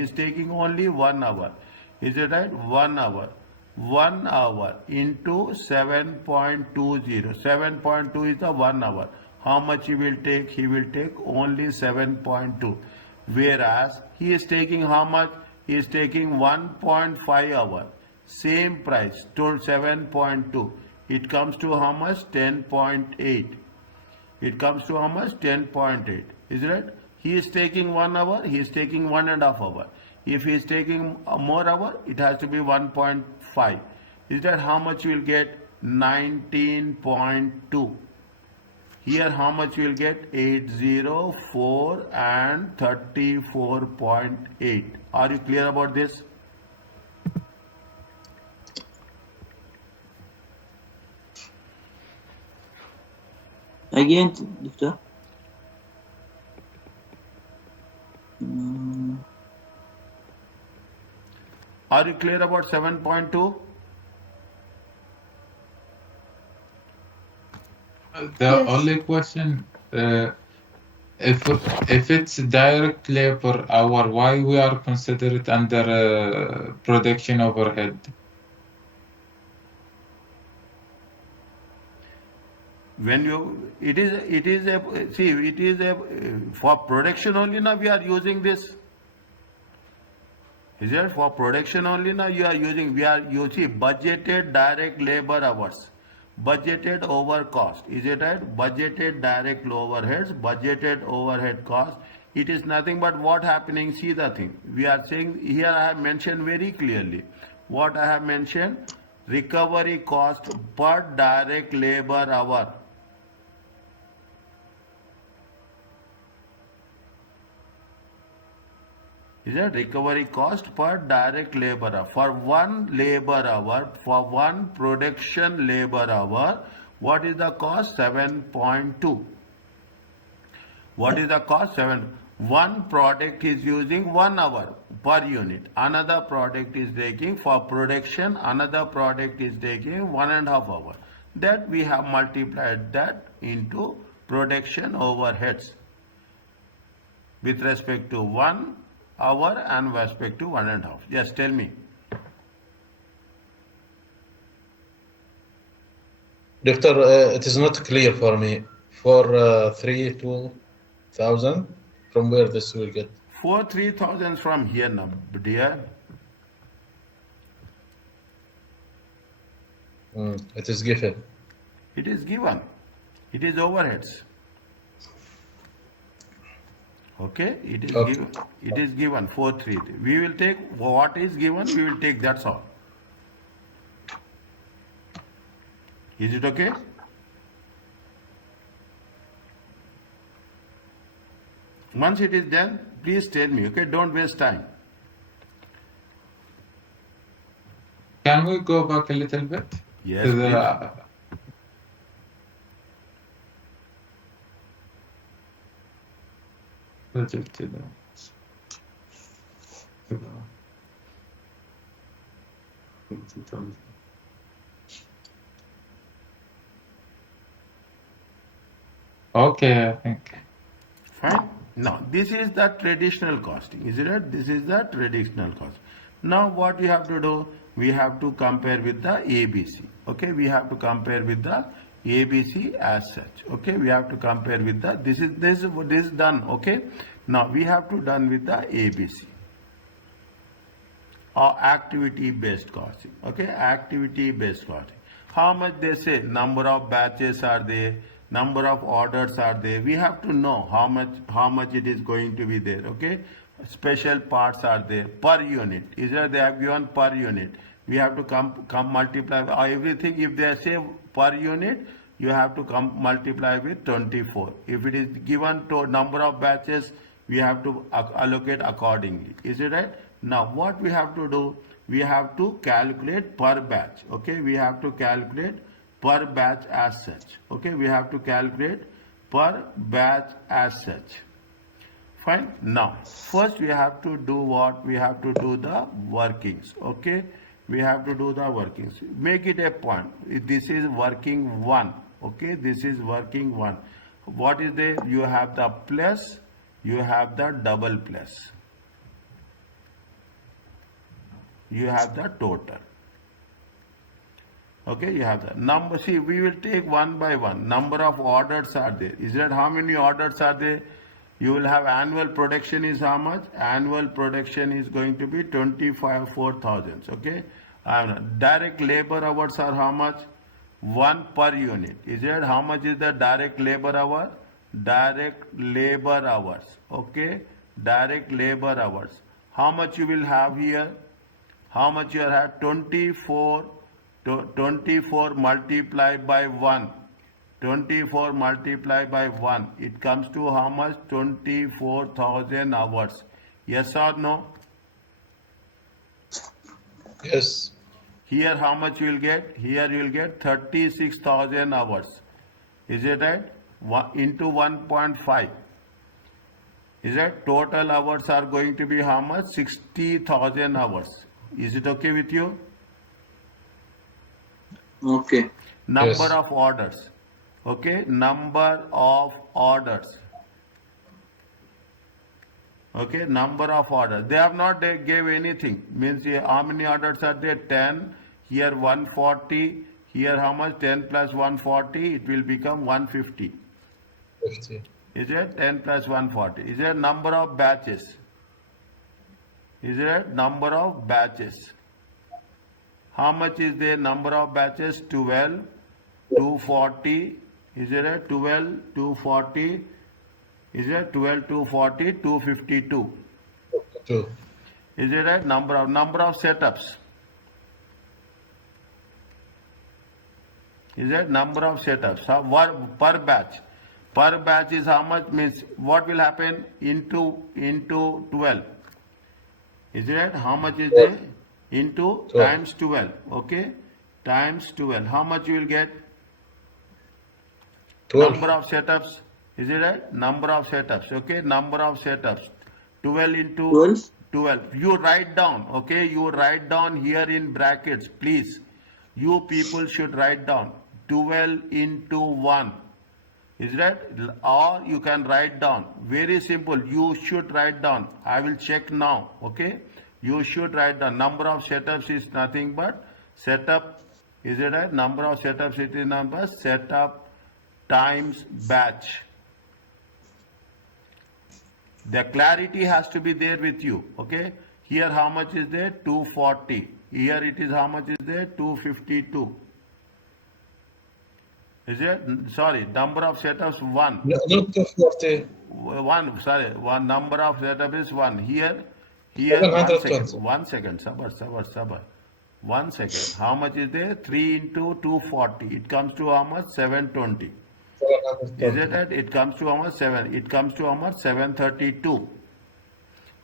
is taking only 1 hour. Is that right? 1 hour. 1 hour into 7.20. 7.2 is the 1 hour. How much he will take? He will take only 7.2. Whereas he is taking how much? He is taking 1.5 hour. Same price, 7.2. It comes to how much? 10.8. It comes to how much? 10.8. Is it right? He is taking 1 hour, he is taking 1.5 hour. If he is taking more hour, it has to be 1.5. Is that how much you will get? 19.2. Here how much you will get? 804 and 34.8. Are you clear about this? Again, Doctor. Mm, Are you clear about 7.2? The Yes. only question, if it's direct labor hour, why we are considered under production overhead? When you, it is a, see, it is a, for production only now we are using this. Is it for production only now you are using, you see budgeted direct labor hours, budgeted over cost. Is it right? Budgeted direct overheads, budgeted overhead cost. It is nothing but what happening, see the thing. We are saying here I have mentioned very clearly. What I have mentioned, recovery cost per direct labor hour. Is a recovery cost per direct labor hour. For one labor hour, for one production labor hour, what is the cost? 7.2. What is the cost? 7. One product is using 1 hour per unit. Another product is taking for production, another product is taking 1.5 hour. That we have multiplied that into production overheads with respect to 1 hour and with respect to 1.5. Yes, tell me. Doctor, it is not clear for me. For 3,000, from where this will get? 3,000 from here now, dear. It is given. It is given. It is overheads. Okay, it is Okay. given. It is given 4,3. We will take what is given. We will take. That's all. Is it okay? Once it is done, please tell me. Okay, don't waste time. Can we go back a little bit? Yes, To please. the, project to the- Okay, I think. Fine. Now, this is the traditional costing. Is it right? This is the traditional cost. Now, what we have to do? We have to compare with the ABC. Okay, we have to compare with the ABC as such. Okay, we have to compare with the, this is done. Okay, now we have to done with the ABC or activity based costing. Okay, activity based costing. How much they say, number of batches are there, number of orders are there. We have to know how much it is going to be there. Okay, special parts are there per unit. Is there, they have given per unit. We have to come multiply everything. If they say per unit, you have to come multiply with 24. If it is given to number of batches, we have to allocate accordingly. Is it right? Now what we have to do, we have to calculate per batch. Okay, we have to calculate per batch as such. Okay, we have to calculate per batch as such. Fine. Now first we have to do what? We have to do the workings. Okay, we have to do the workings. Make it a point. This is working 1. Okay, this is working 1. What is there? You have the plus, you have the double plus, you have the total. Okay, you have the number. See, we will take one by one. Number of orders are there. Is that how many orders are there? You will have annual production is how much? Annual production is going to be 24,000. Okay, direct labor hours are how much? 1 per unit. Is it how much is the direct labor hour? Direct labor hours. Okay, direct labor hours. How much you will have here? How much you have? 24 multiplied by 1. 24 multiplied by 1. It comes to how much? 24,000 hours. Yes or no? Yes. Here how much you will get? Here you will get 36,000 hours. Is it right? Into 1.5. Is it? Total hours are going to be how much? 60,000 hours. Is it okay with you? Okay. Number Yes. of orders. Okay, number of orders. Okay, number of orders. They have not gave anything. Means how many orders are there? 10. Here 140. Here how much? 10 plus 140. It will become 150. 50. Is it 10 plus 140? Is it number of batches? Is it number of batches? How much is the number of batches? 12, 240. Is it a 12, 240? Is it 12, 240, 252? 2. Is it right? Number of setups? Is it number of setups? Per batch? Per batch is how much? Means what will happen into 12? Is it right? How much is there? Into 12. times 12. Okay, times 12. How much you will get? 12. Number of setups. Is it right? Number of setups. Okay, number of setups. 12 into 12. 12. You write down. Okay, you write down here in brackets, please. You people should write down 12 into 1. Is that? Or you can write down. Very simple. You should write down. I will check now. Okay, you should write down. Number of setups is nothing but setup. Is it right? Number of setups, it is number setup times batch. The clarity has to be there with you. Okay, here how much is there? 240. Here it is how much is there? 252. Is it? Sorry, number of setups 1. No, not 240. 1, sorry, one number of setup is 1. Here 1 second. 720. 1 second. Sabar. 1 second. How much is there? 3 into 240. It comes to how much? 720. Is it right? It comes to how much? 7. It comes to how much? 732.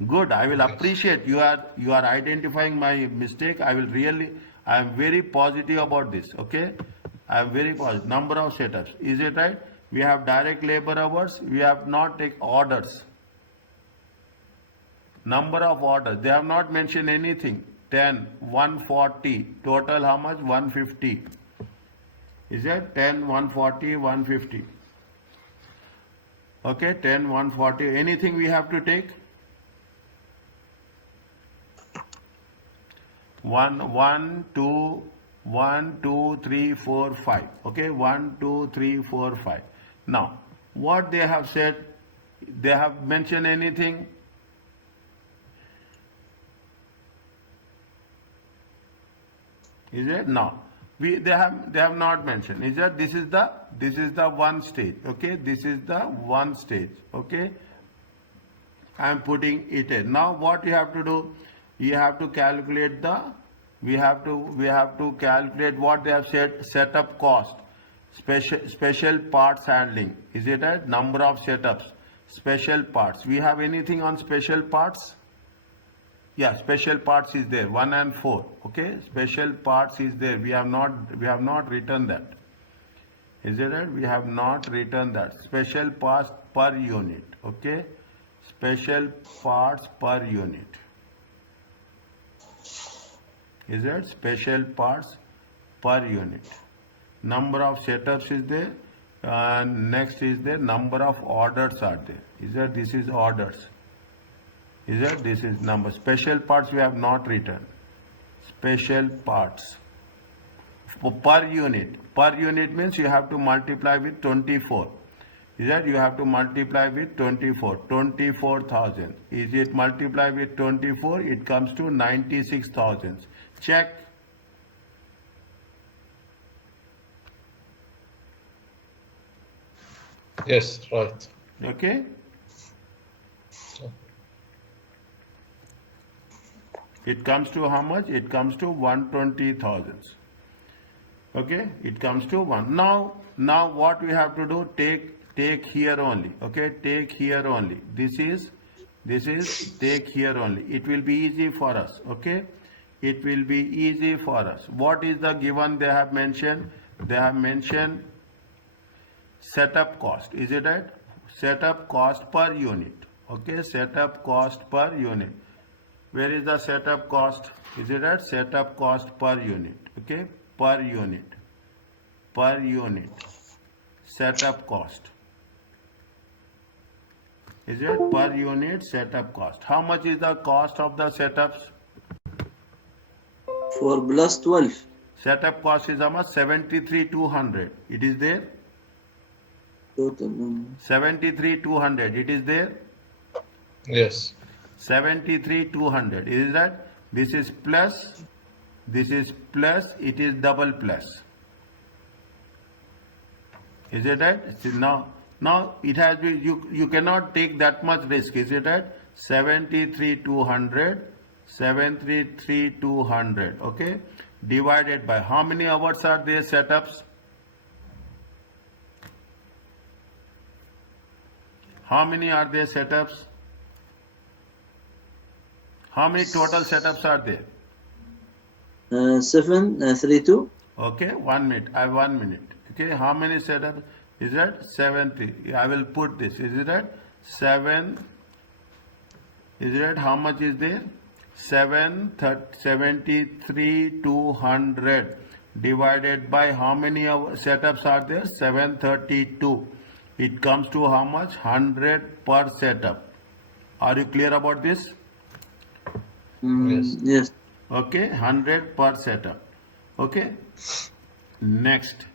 Good. I will appreciate you are identifying my mistake. I am very positive about this. Okay, I am very positive. Number of setups. Is it right? We have direct labor hours. We have not take orders. Number of orders. They have not mentioned anything. 10, 140. Total how much? 150. Is it 10, 140, 150? Okay, 10, 140. Anything we have to take? 1, 2, 3, 4, 5. Okay, 1, 2, 3, 4, 5. Now, what they have said, they have mentioned anything? Is it? No. They have not mentioned. Is that this is the one stage. Okay, this is the one stage. Okay, I am putting it in. Now what you have to do? You have to calculate we have to calculate what they have said. Setup cost, special parts handling. Is it right? Number of setups. special parts. We have anything on special parts? Yeah, special parts is there, 1 and 4. Okay, special parts is there. We have not written that. Is it right? We have not written that. Special parts per unit. Okay, special parts per unit. Is it special parts per unit? Number of setups is there. Next is the number of orders are there. Is that this is orders? Is that this is number? Special parts we have not written. Special parts per unit. Per unit means you have to multiply with 24. Is that you have to multiply with 24. 24,000. Is it multiplied with 24? It comes to 96,000. Check. Yes, right. Okay. It comes to how much? It comes to 120,000. Okay, it comes to 1. Now what we have to do? Take here only. Okay, take here only. This is take here only. It will be easy for us. Okay, it will be easy for us. What is the given they have mentioned? They have mentioned setup cost. Is it right? Setup cost per unit. Okay, setup cost per unit. Where is the setup cost? Is it right? Setup cost per unit. Okay, per unit. Per unit. Setup cost. Is it per unit setup cost? How much is the cost of the setups? 4 plus 12. Setup cost is how much? 73,200. It is there? Total. 73,200. It is there? Yes. 73,200. Is that? This is plus. This is plus. It is double plus. Is it right? See, now it has been, you cannot take that much risk. Is it right? 73,200. 73,200. Okay. Divided by how many hours are there setups? How many are there setups? How many total setups are there? 7, 3, 2. Okay, 1 minute. I have 1 minute. Okay, how many setups? Is that 70? I will put this. Is it that 7? Is it how much is there? 73,200 divided by how many setups are there? 732. It comes to how much? 100 per setup. Are you clear about this? Yes. Yes. Okay, 100 per setup. Okay. Next.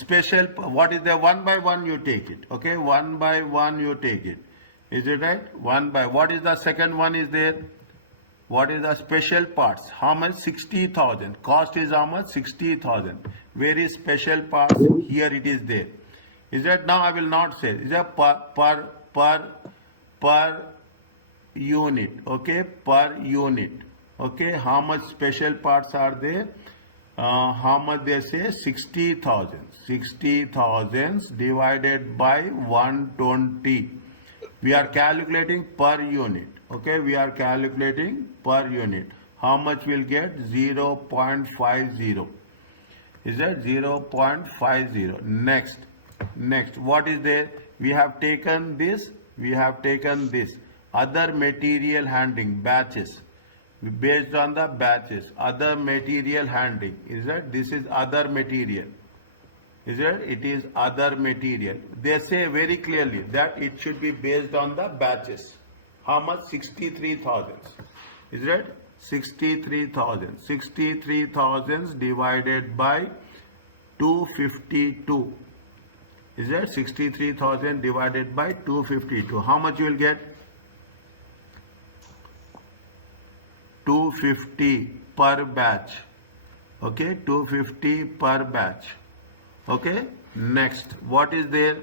Special. What is the one by one you take it? Okay, one by one you take it. Is it right? One by. What is the second one is there? What is the special parts? How much? 60,000. Cost is how much? 60,000. Where is special parts? Here it is there. Is that now I will not say. Is that per unit? Okay, per unit. Okay, how much special parts are there? How much they say? 60,000. 60,000 divided by 120. We are calculating per unit. Okay, we are calculating per unit. How much we'll get? 0.50. Is that 0.50? Next, what is there? We have taken this. Other material handling, batches. Based on the batches, other material handling. Is that this is other material? Is it? It is other material. They say very clearly that it should be based on the batches. How much? 63,000. Is it? 63,000. 63,000 divided by 252. Is that 63,000 divided by 252? How much you will get? 250 per batch. Okay, 250 per batch. Okay, next, what is there?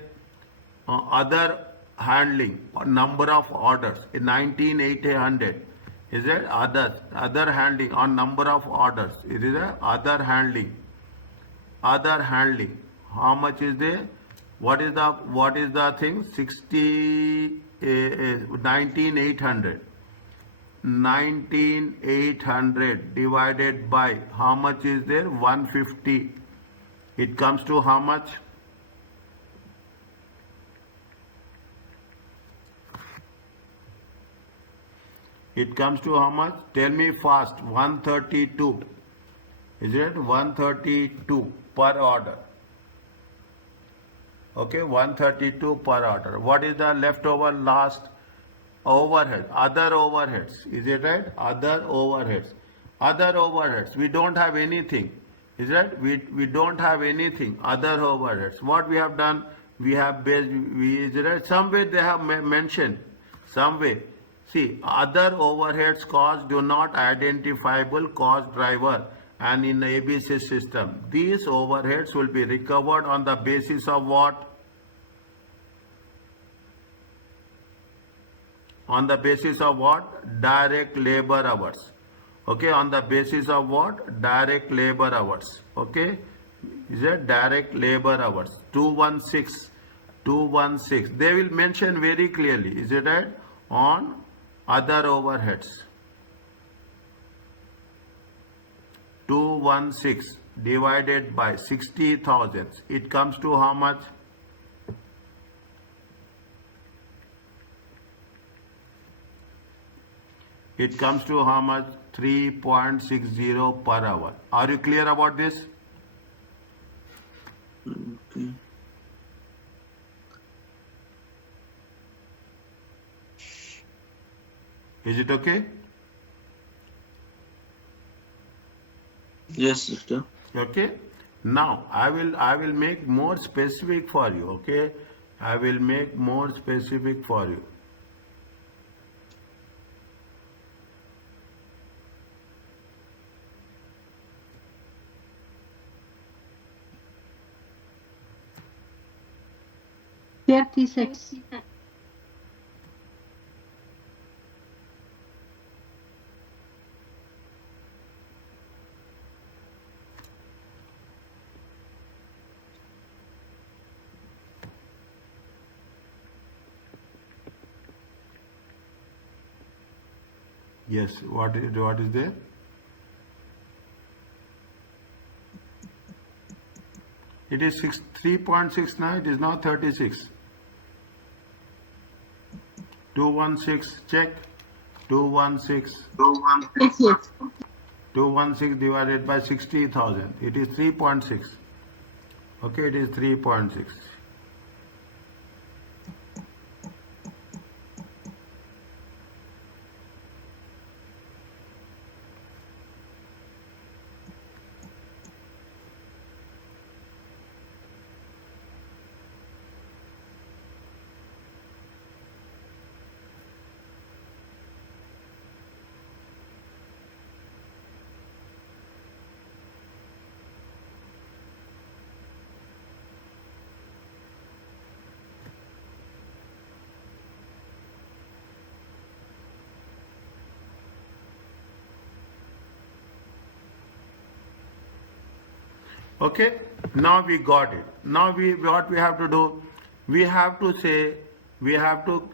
Other handling, number of orders in 19,800. Is it other handling on number of orders? It is a other handling. How much is there? What is the thing? 19,800. 19,800 divided by how much is there? 150. It comes to how much? It comes to how much? Tell me fast. 132. Is it 132 per order? Okay, 132 per order. What is the leftover last overhead? Other overheads. Is it right? Other overheads. Other overheads. We don't have anything. Is it? We don't have anything. Other overheads. What we have done? We have based. Is it right? Some way they have mentioned. Some way. See, other overheads cost do not identifiable cost driver and in the ABC system. These overheads will be recovered on the basis of what? On the basis of what? Direct labor hours. Okay, on the basis of what? Direct labor hours. Okay, is it direct labor hours? 216. 216. They will mention very clearly. Is it right? On other overheads. 216 divided by 60,000. It comes to how much? It comes to how much? 3.60 per hour. Are you clear about this? Okay. Is it okay? Yes, doctor. Okay. Now I will make more specific for you. Okay, I will make more specific for you. $36. Yes. What is there? It is 3.69. It is now 36. 216. Check. 216. Yes, yes. 216 divided by 60,000. It is 3.6. Okay, it is 3.6. Okay, now we got it. Now what we have to do? We have to say we have to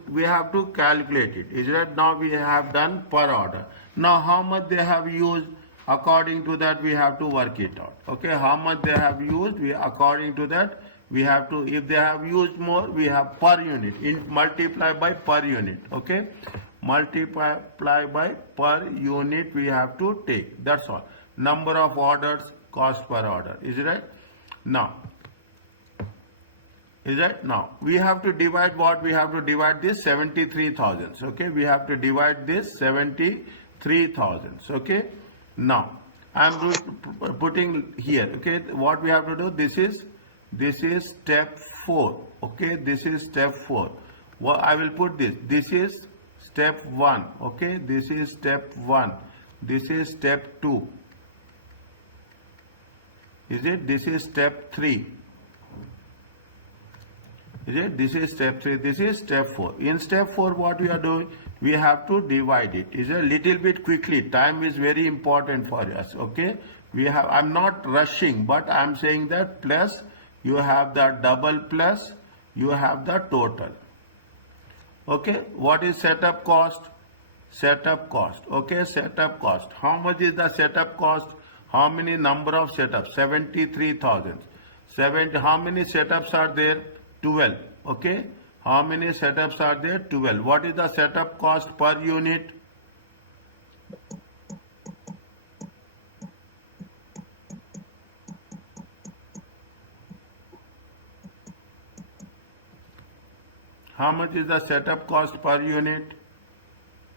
calculate it. Is that now we have done per order. Now how much they have used, according to that we have to work it out. Okay, how much they have used, according to that we have to, if they have used more, we have per unit, multiply by per unit. Okay, multiply by per unit we have to take. That's all. Number of orders, cost per order. Is it right? Now, is that now we have to divide what? We have to divide this 73,000. Okay, we have to divide this 73,000. Okay, now I am putting here. Okay, what we have to do? This is step 4. Okay, this is step 4. What I will put this. This is step 1. Okay, this is step 1. This is step 2. Is it? This is step 3. Is it? This is step 3. This is step 4. In step 4, what we are doing? We have to divide it. Is a little bit quickly. Time is very important for us. Okay. We have. I'm not rushing, but I'm saying that plus you have the double plus, you have the total. Okay, what is setup cost? Setup cost. Okay, setup cost. How much is the setup cost? How many number of setups? 73,000. How many setups are there? 12. Okay, how many setups are there? 12. What is the setup cost per unit? How much is the setup cost per unit?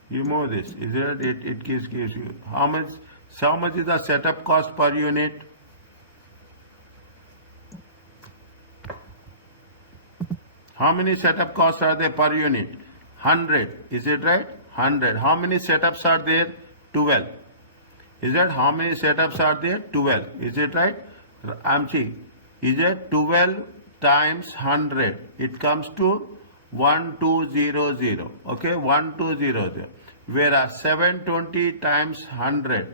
You know this, is it gives you how much is the setup cost per unit? How many setup costs are there per unit? 100, is it right? 100. How many setups are there? 12. Is that how many setups are there? 12. Is it right? Amchi, is it 12 times 100? It comes to 1200. Okay, 1200. Whereas 720 times 100.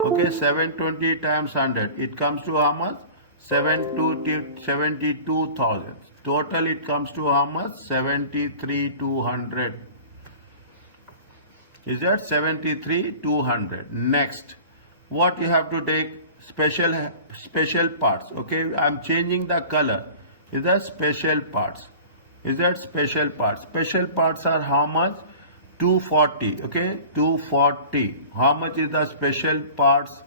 Okay, 720 times 100. It comes to how much? 72,000. Total it comes to how much? 73,200. Is that 73,200? Next, what you have to take? Special parts. Okay, I'm changing the color. Is that special parts? Is that special parts? Special parts are how much? 240. Okay, 240. How much is the special parts?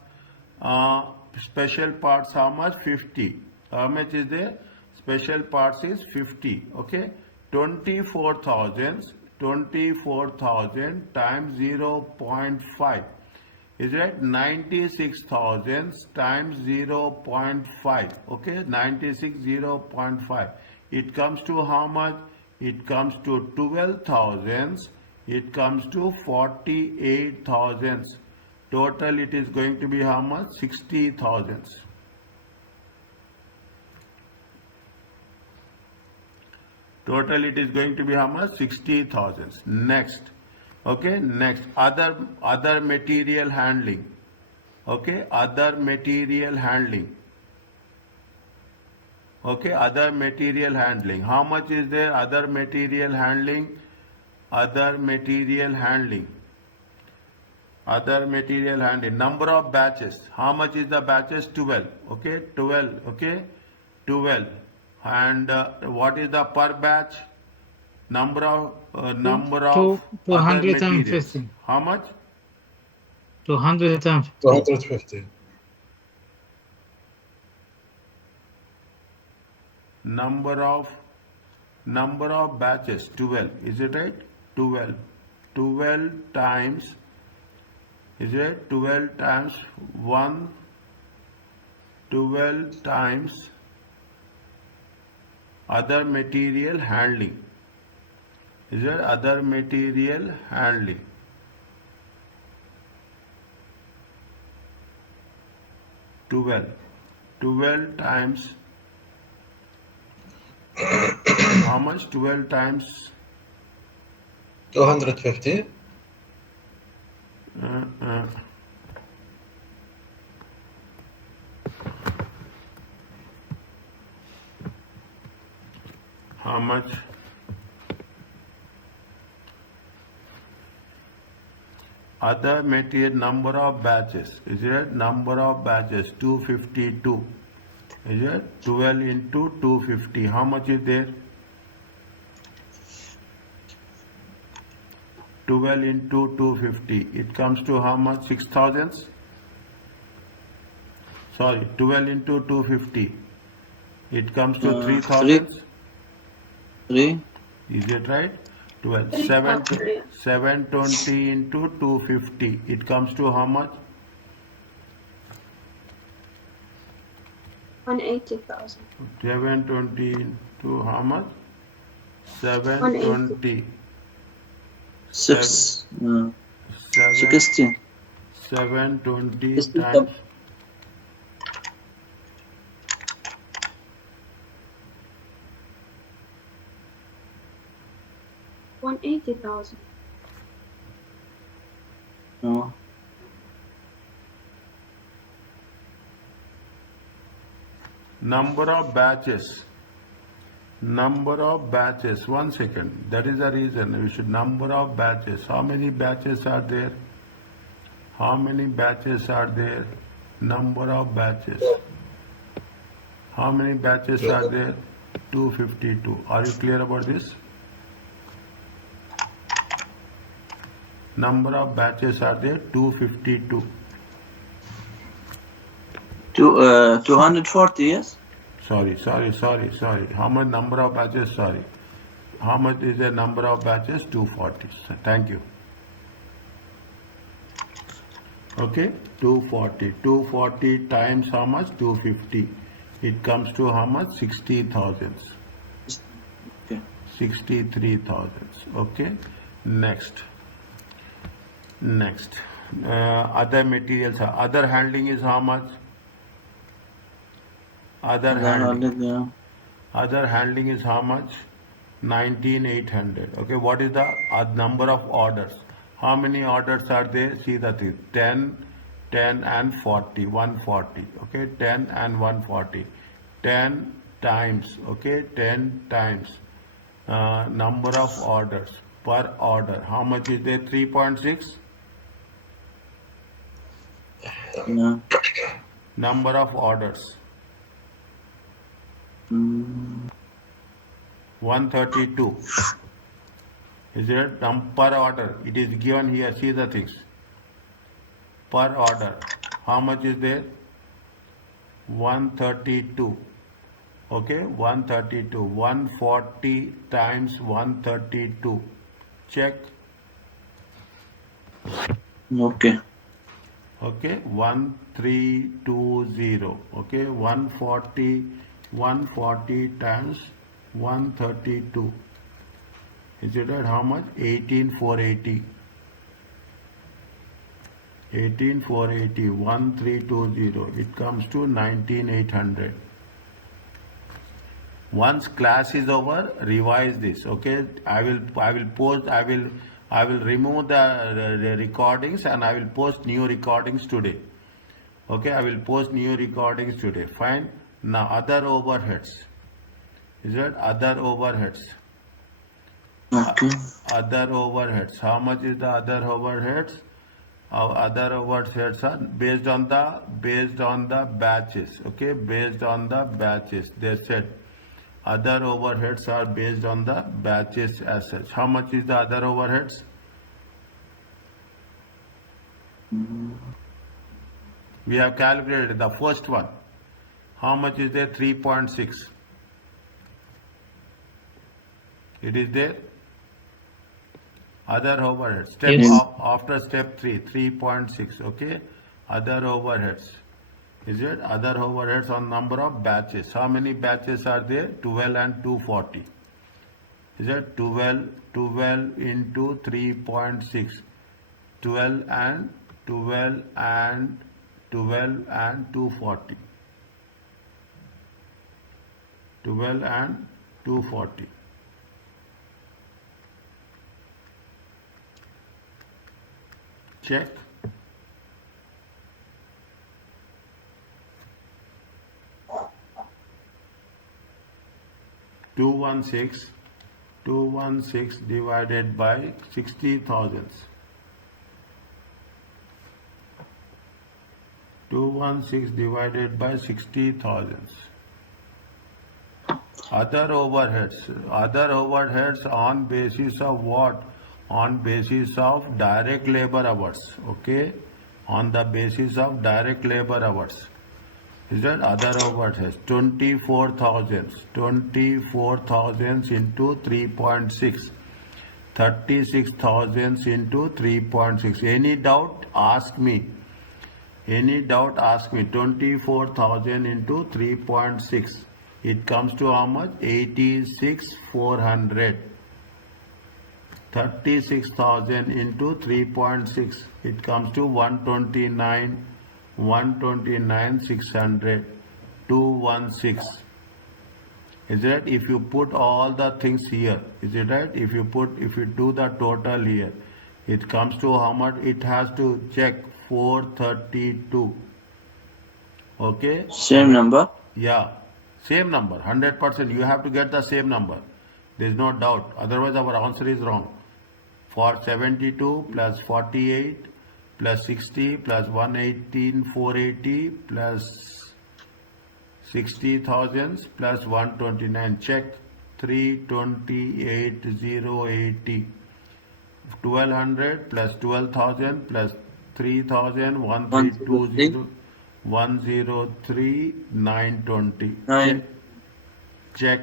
Special parts how much? 50. How much is there? Special parts is 50. Okay, 24,000 times 0.5 is right. 96,000 times 0.5. Okay, 96 0.5. It comes to how much? It comes to 12,000. It comes to 48,000. Total it is going to be how much? 60,000. Total it is going to be how much? 60,000. Next. Okay, next. Other material handling. Okay, other material handling. Okay, other material handling. How much is there? Other material handling. Other material handling. Other material handling. Number of batches. How much is the batches? 12. Okay, 12. Okay, 12. And what is the per batch? Number of other materials. 250. How much? 250. 250. Number of batches. 12. Is it right? 12. 12 times. Is it 12 times 1? 12 times other material handling. Is it other material handling? Twelve times how much? 12 times 250. How much? Other material number of batches. Is it number of batches? 252. Is it 12 into 250? How much is there? 12 into 250. It comes to how much? 6,000? Sorry, 12 into 250. It comes to 3,000. 3. Is it right? 12. 720 into 250. It comes to how much? 180,000. 720 into how much? 720. 6. 7, 16. 720 16. times 180,000. No. Number of batches. Number of batches. 1 second. That is the reason we should number of batches. How many batches are there? How many batches are there? Number of batches. How many batches are there? 252. Are you clear about this? Number of batches are there? 252. 240, yes? Sorry. How much number of batches? Sorry. How much is the number of batches? 240. Thank you. Okay, 240. 240 times how much? 250. It comes to how much? 60,000. Okay. 63,000. Okay. Next. Other materials. Other handling is how much? Other handling is how much? 19,800. Okay, what is the number of orders? How many orders are there? See the thing. 10 and 40. 140. Okay, 10 and 140. 10 times. Okay, 10 times. Number of orders per order. How much is there? 3.6. Yeah. Number of orders. 132. Is it per order? It is given here. See the things. Per order. How much is there? 132. Okay, 132. 140 times 132. Check. Okay. Okay, 1320. Okay, 140 times 132. Is it at how much? 18,480. 18,480. 1320. It comes to 19,800. Once class is over, revise this. Okay, I will remove the recordings and I will post new recordings today. Okay, I will post new recordings today. Fine. Now other overheads. Is it other overheads? Okay. Other overheads. How much is the other overheads? Other overheads are based on the batches. Okay, based on the batches. They said other overheads are based on the batches as such. How much is the other overheads? We have calculated the first one. How much is there? 3.6. It is there. Other overheads. Step Yes. after step 3, 3.6. Okay. Other overheads. Is it? Other overheads on number of batches. How many batches are there? 12 and 240. Is it 12 into 3.6? 12 and 240. 12 and 240. Check. Two one six divided by 60,000. 216 divided by 60,000. Other overheads on basis of what? On basis of direct labor hours. Okay, on the basis of direct labor hours. Is that other overheads? 24,000. 24,000 into 3.6. 36,000 into 3.6. Any doubt? Ask me. 24,000 into 3.6. It comes to how much? 86,400. 36,000 into 3.6. It comes to 129,600. 216. Is it right? If you put all the things here, is it right? If you do the total here, it comes to how much? It has to check 432. Okay. Same number. Yeah. Same number, 100%. You have to get the same number. There is no doubt. Otherwise, our answer is wrong. For 72 plus 48 plus 60 plus 118, 480 plus 60,000 plus 129. Check 328,080. 1200 plus 12,000 plus 3,000, 1320, 103, 920. Nine. Check.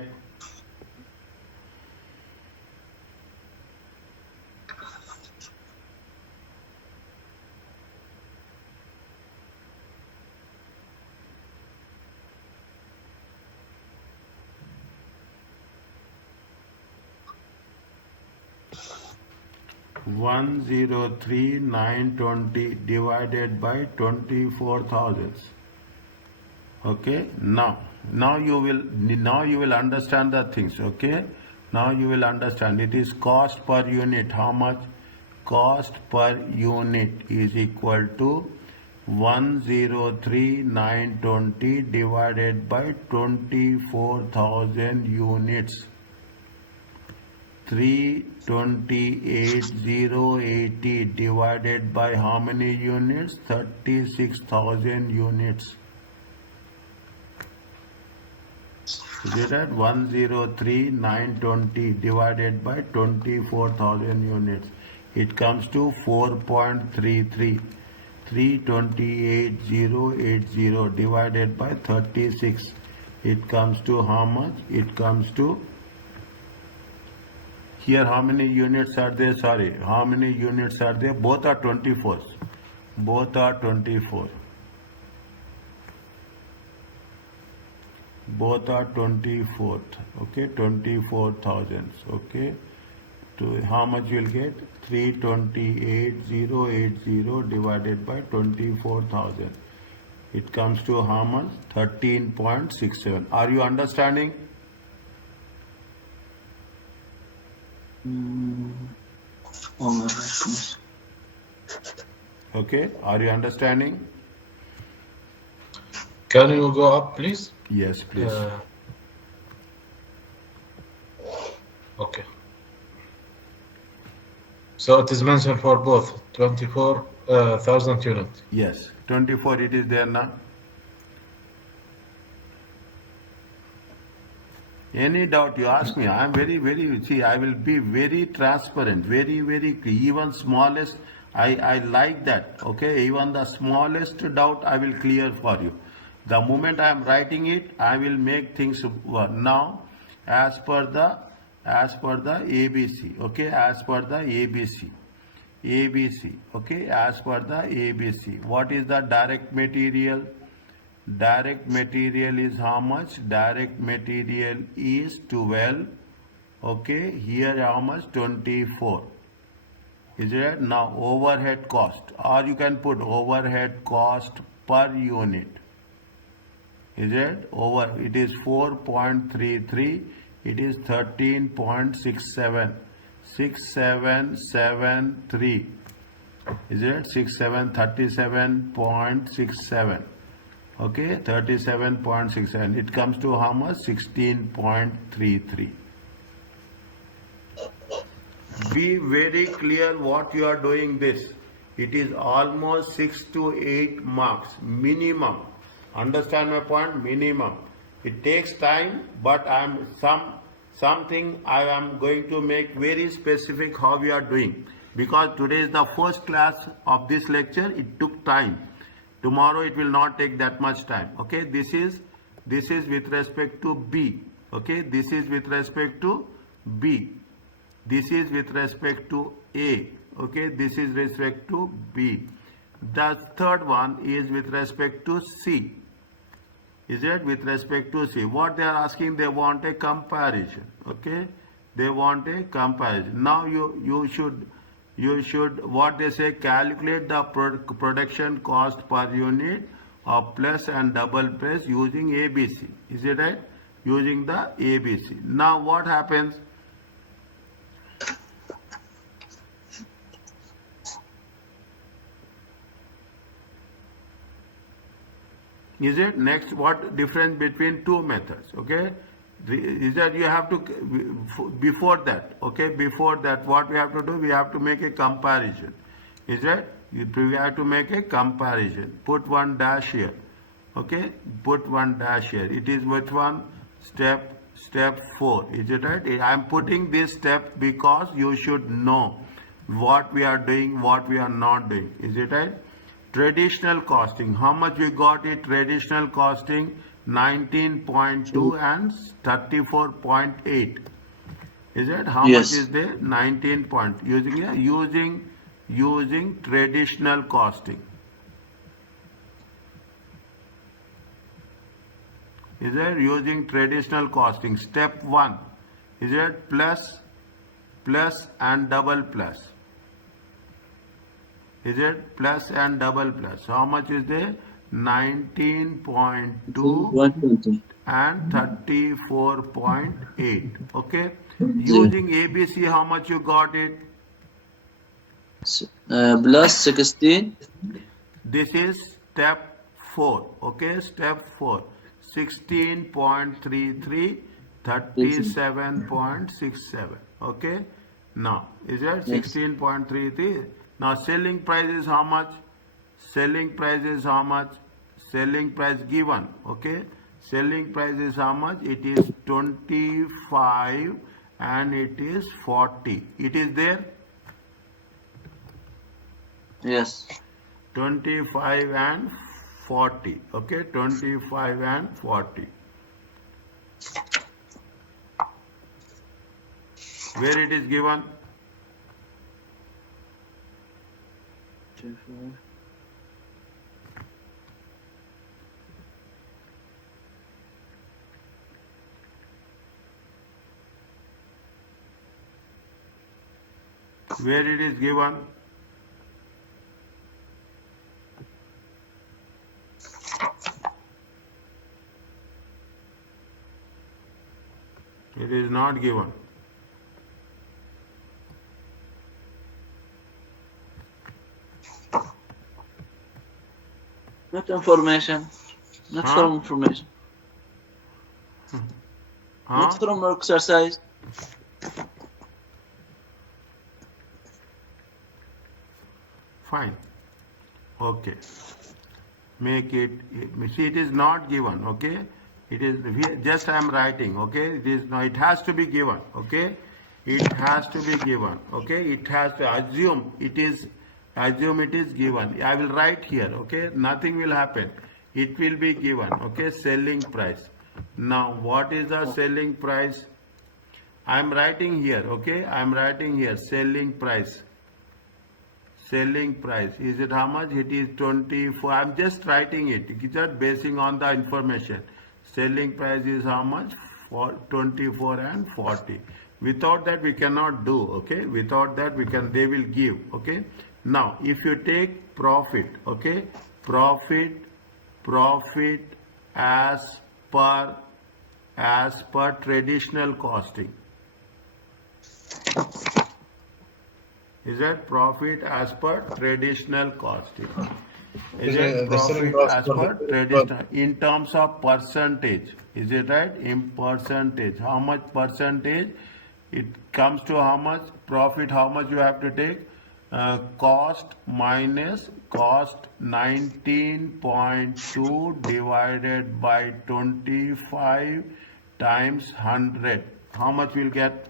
One 103,920 divided by 24,000. Okay, now you will understand the things. Okay, now you will understand. It is cost per unit. How much? Cost per unit is equal to 103,920 divided by 24,000 units. 328,080 divided by how many units? 36,000 units. Is it right? 103,920 divided by 24,000 units. It comes to 4.33. 328,080 divided by 36. It comes to how much? It comes to, here how many units are there? Sorry, how many units are there? Both are 24. Both are 24. Both are 24th. Okay, 24,000. Okay, to how much you will get? 328,080 divided by 24,000. It comes to how much? 13.67. Are you understanding? Oh my goodness. Okay, are you understanding? Can you go up, please? Yes, please. Okay. So it is mentioned for both 24,000 units. Yes, 24 it is there now. Any doubt you ask me, I am very, see, I will be very transparent, very, even smallest, I like that, okay, even the smallest doubt I will clear for you. The moment I am writing it, I will make things work. Now, as per the ABC, okay, as per the ABC, okay, as per the ABC, what is the direct material? Direct material is how much? Direct material is 12. Okay, here how much? 24. Is it? Now overhead cost, or you can put overhead cost per unit. Is it? It is 4.33. It is 13.67. 6773. Is it? 37.67. Okay, 37.67. It comes to how much? 16.33. Be very clear what you are doing this. It is almost 6 to 8 marks minimum. Understand my point? Minimum. It takes time, but something I am going to make very specific how we are doing, because today is the first class of this lecture. It took time. Tomorrow it will not take that much time. Okay, this is with respect to B. Okay, this is with respect to B. This is with respect to A. Okay, this is respect to B. The third one is with respect to C. Is it? With respect to C. What they are asking, they want a comparison. Okay, they want a comparison. Now you should what they say, calculate the production cost per unit of plus and double press using ABC. Is it right? Using the ABC. Now what happens? Is it? Next, what difference between two methods? Okay. Is that you have to, before that, okay, before that, what we have to do? We have to make a comparison. Is that? We have to make a comparison. Put one dash here. Okay. Put one dash here. It is which one? Step 4. Is it right? I am putting this step because you should know what we are doing, what we are not doing. Is it right? Traditional costing. How much we got it? Traditional costing 19.2 and 34.8. Is it? How Yes. much is there? 19 point. Using traditional costing. Is it? Using traditional costing. Step 1. Is it? Plus and double plus. Is it? Plus and double plus. How much is there? 19.2 120. and 34.8. Okay. Using ABC, how much you got it? Plus 16. This is step 4. Okay. Step 4. 16.33, 37.67. Okay. Now, is that Yes. 16.33? Now, selling price is how much? Selling price is how much? Selling price given. Okay. Selling price is how much? It is 25 and it is 40. It is there? Yes. 25 and 40. Okay. 25 and 40. Where it is given? Where it is given? It is not given. Not information. Not Huh? from information. Huh? Not from exercise. Fine. Okay. Make it, see, it is not given. Okay. It is, just I am writing. Okay. It is, no, it has to be given. Okay. It has to be given. Okay. It has to assume it is given. I will write here. Okay. Nothing will happen. It will be given. Okay. Selling price. Now, what is the selling price? I am writing here. Okay. I am writing here selling price. Selling price, is it how much? It is 24. I'm just writing it. It's just basing on the information. Selling price is how much? For 24 and 40. Without that we cannot do. Okay. Without that they will give. Okay. Now if you take profit. Okay. Profit as per traditional costing. Is that profit as per traditional costing? Is it The selling profit cost as per per the- traditional in terms of percentage? Is it right? In percentage, how much percentage? It comes to how much profit? How much you have to take? Cost minus cost 19.2 divided by 25 times 100. How much we'll get?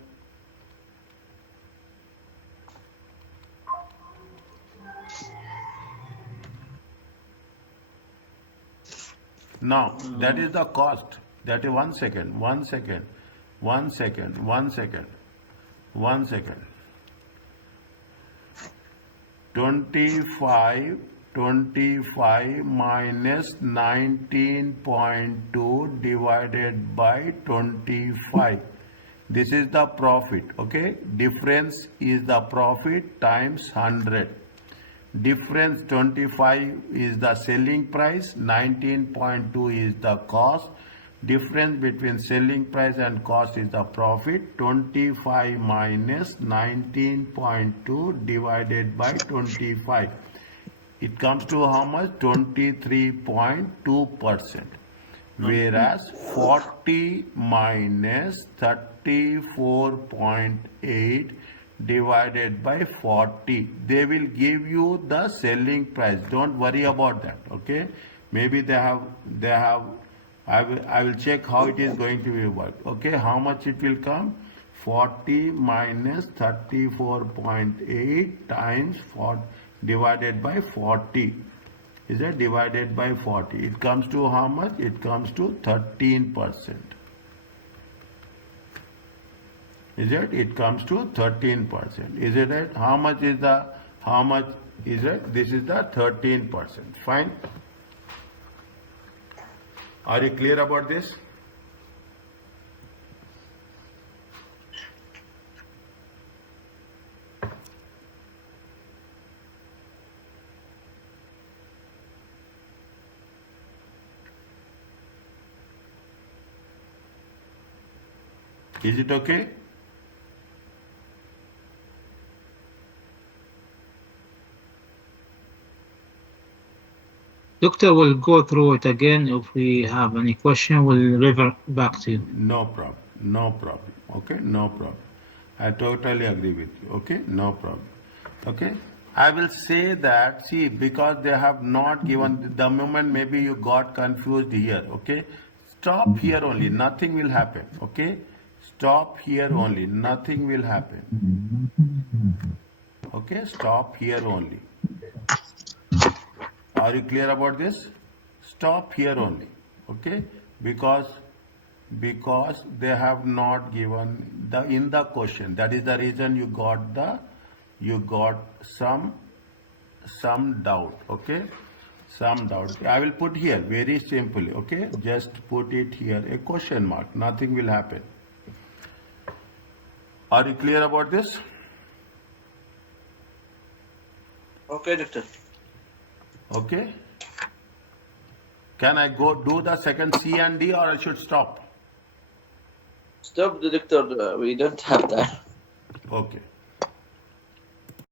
Now, that is the cost. That is 1 second. 25 minus 19.2 divided by 25. This is the profit. Okay. Difference is the profit times 100. Difference 25 is the selling price, 19.2 is the cost. Difference between selling price and cost is the profit. 25 minus 19.2 divided by 25. It comes to how much? 23.2%. Whereas 40 minus 34.8 divided by 40, they will give you the selling price. Don't worry about that, okay? Maybe they have, I will check how it is going to be worked, okay? How much it will come? 40 minus 34.8 times 4 divided by 40. Is it divided by 40? It comes to how much? It comes to 13%. Is it? It comes to 13%. Is it right? How much is it? This is the 13%. Fine. Are you clear about this? Is it okay? Doctor will go through it again. If we have any question, we'll revert back to you. No problem. No problem. Okay? No problem. I totally agree with you. Okay? No problem. Okay? I will say that, see, because they have not given, the moment maybe you got confused here, okay? Stop here only. Nothing will happen. Okay? Stop here only. Nothing will happen. Okay? Stop here only. Are you clear about this? Stop here only. Okay? Because they have not given the in the question. That is the reason you got some doubt. Okay? Some doubt. I will put here very simply. Okay? Just put it here, a question mark. Nothing will happen. Are you clear about this? Okay, doctor. Okay? Can I go do the second C and D, or I should stop? Stop the doctor. We don't have time. Okay.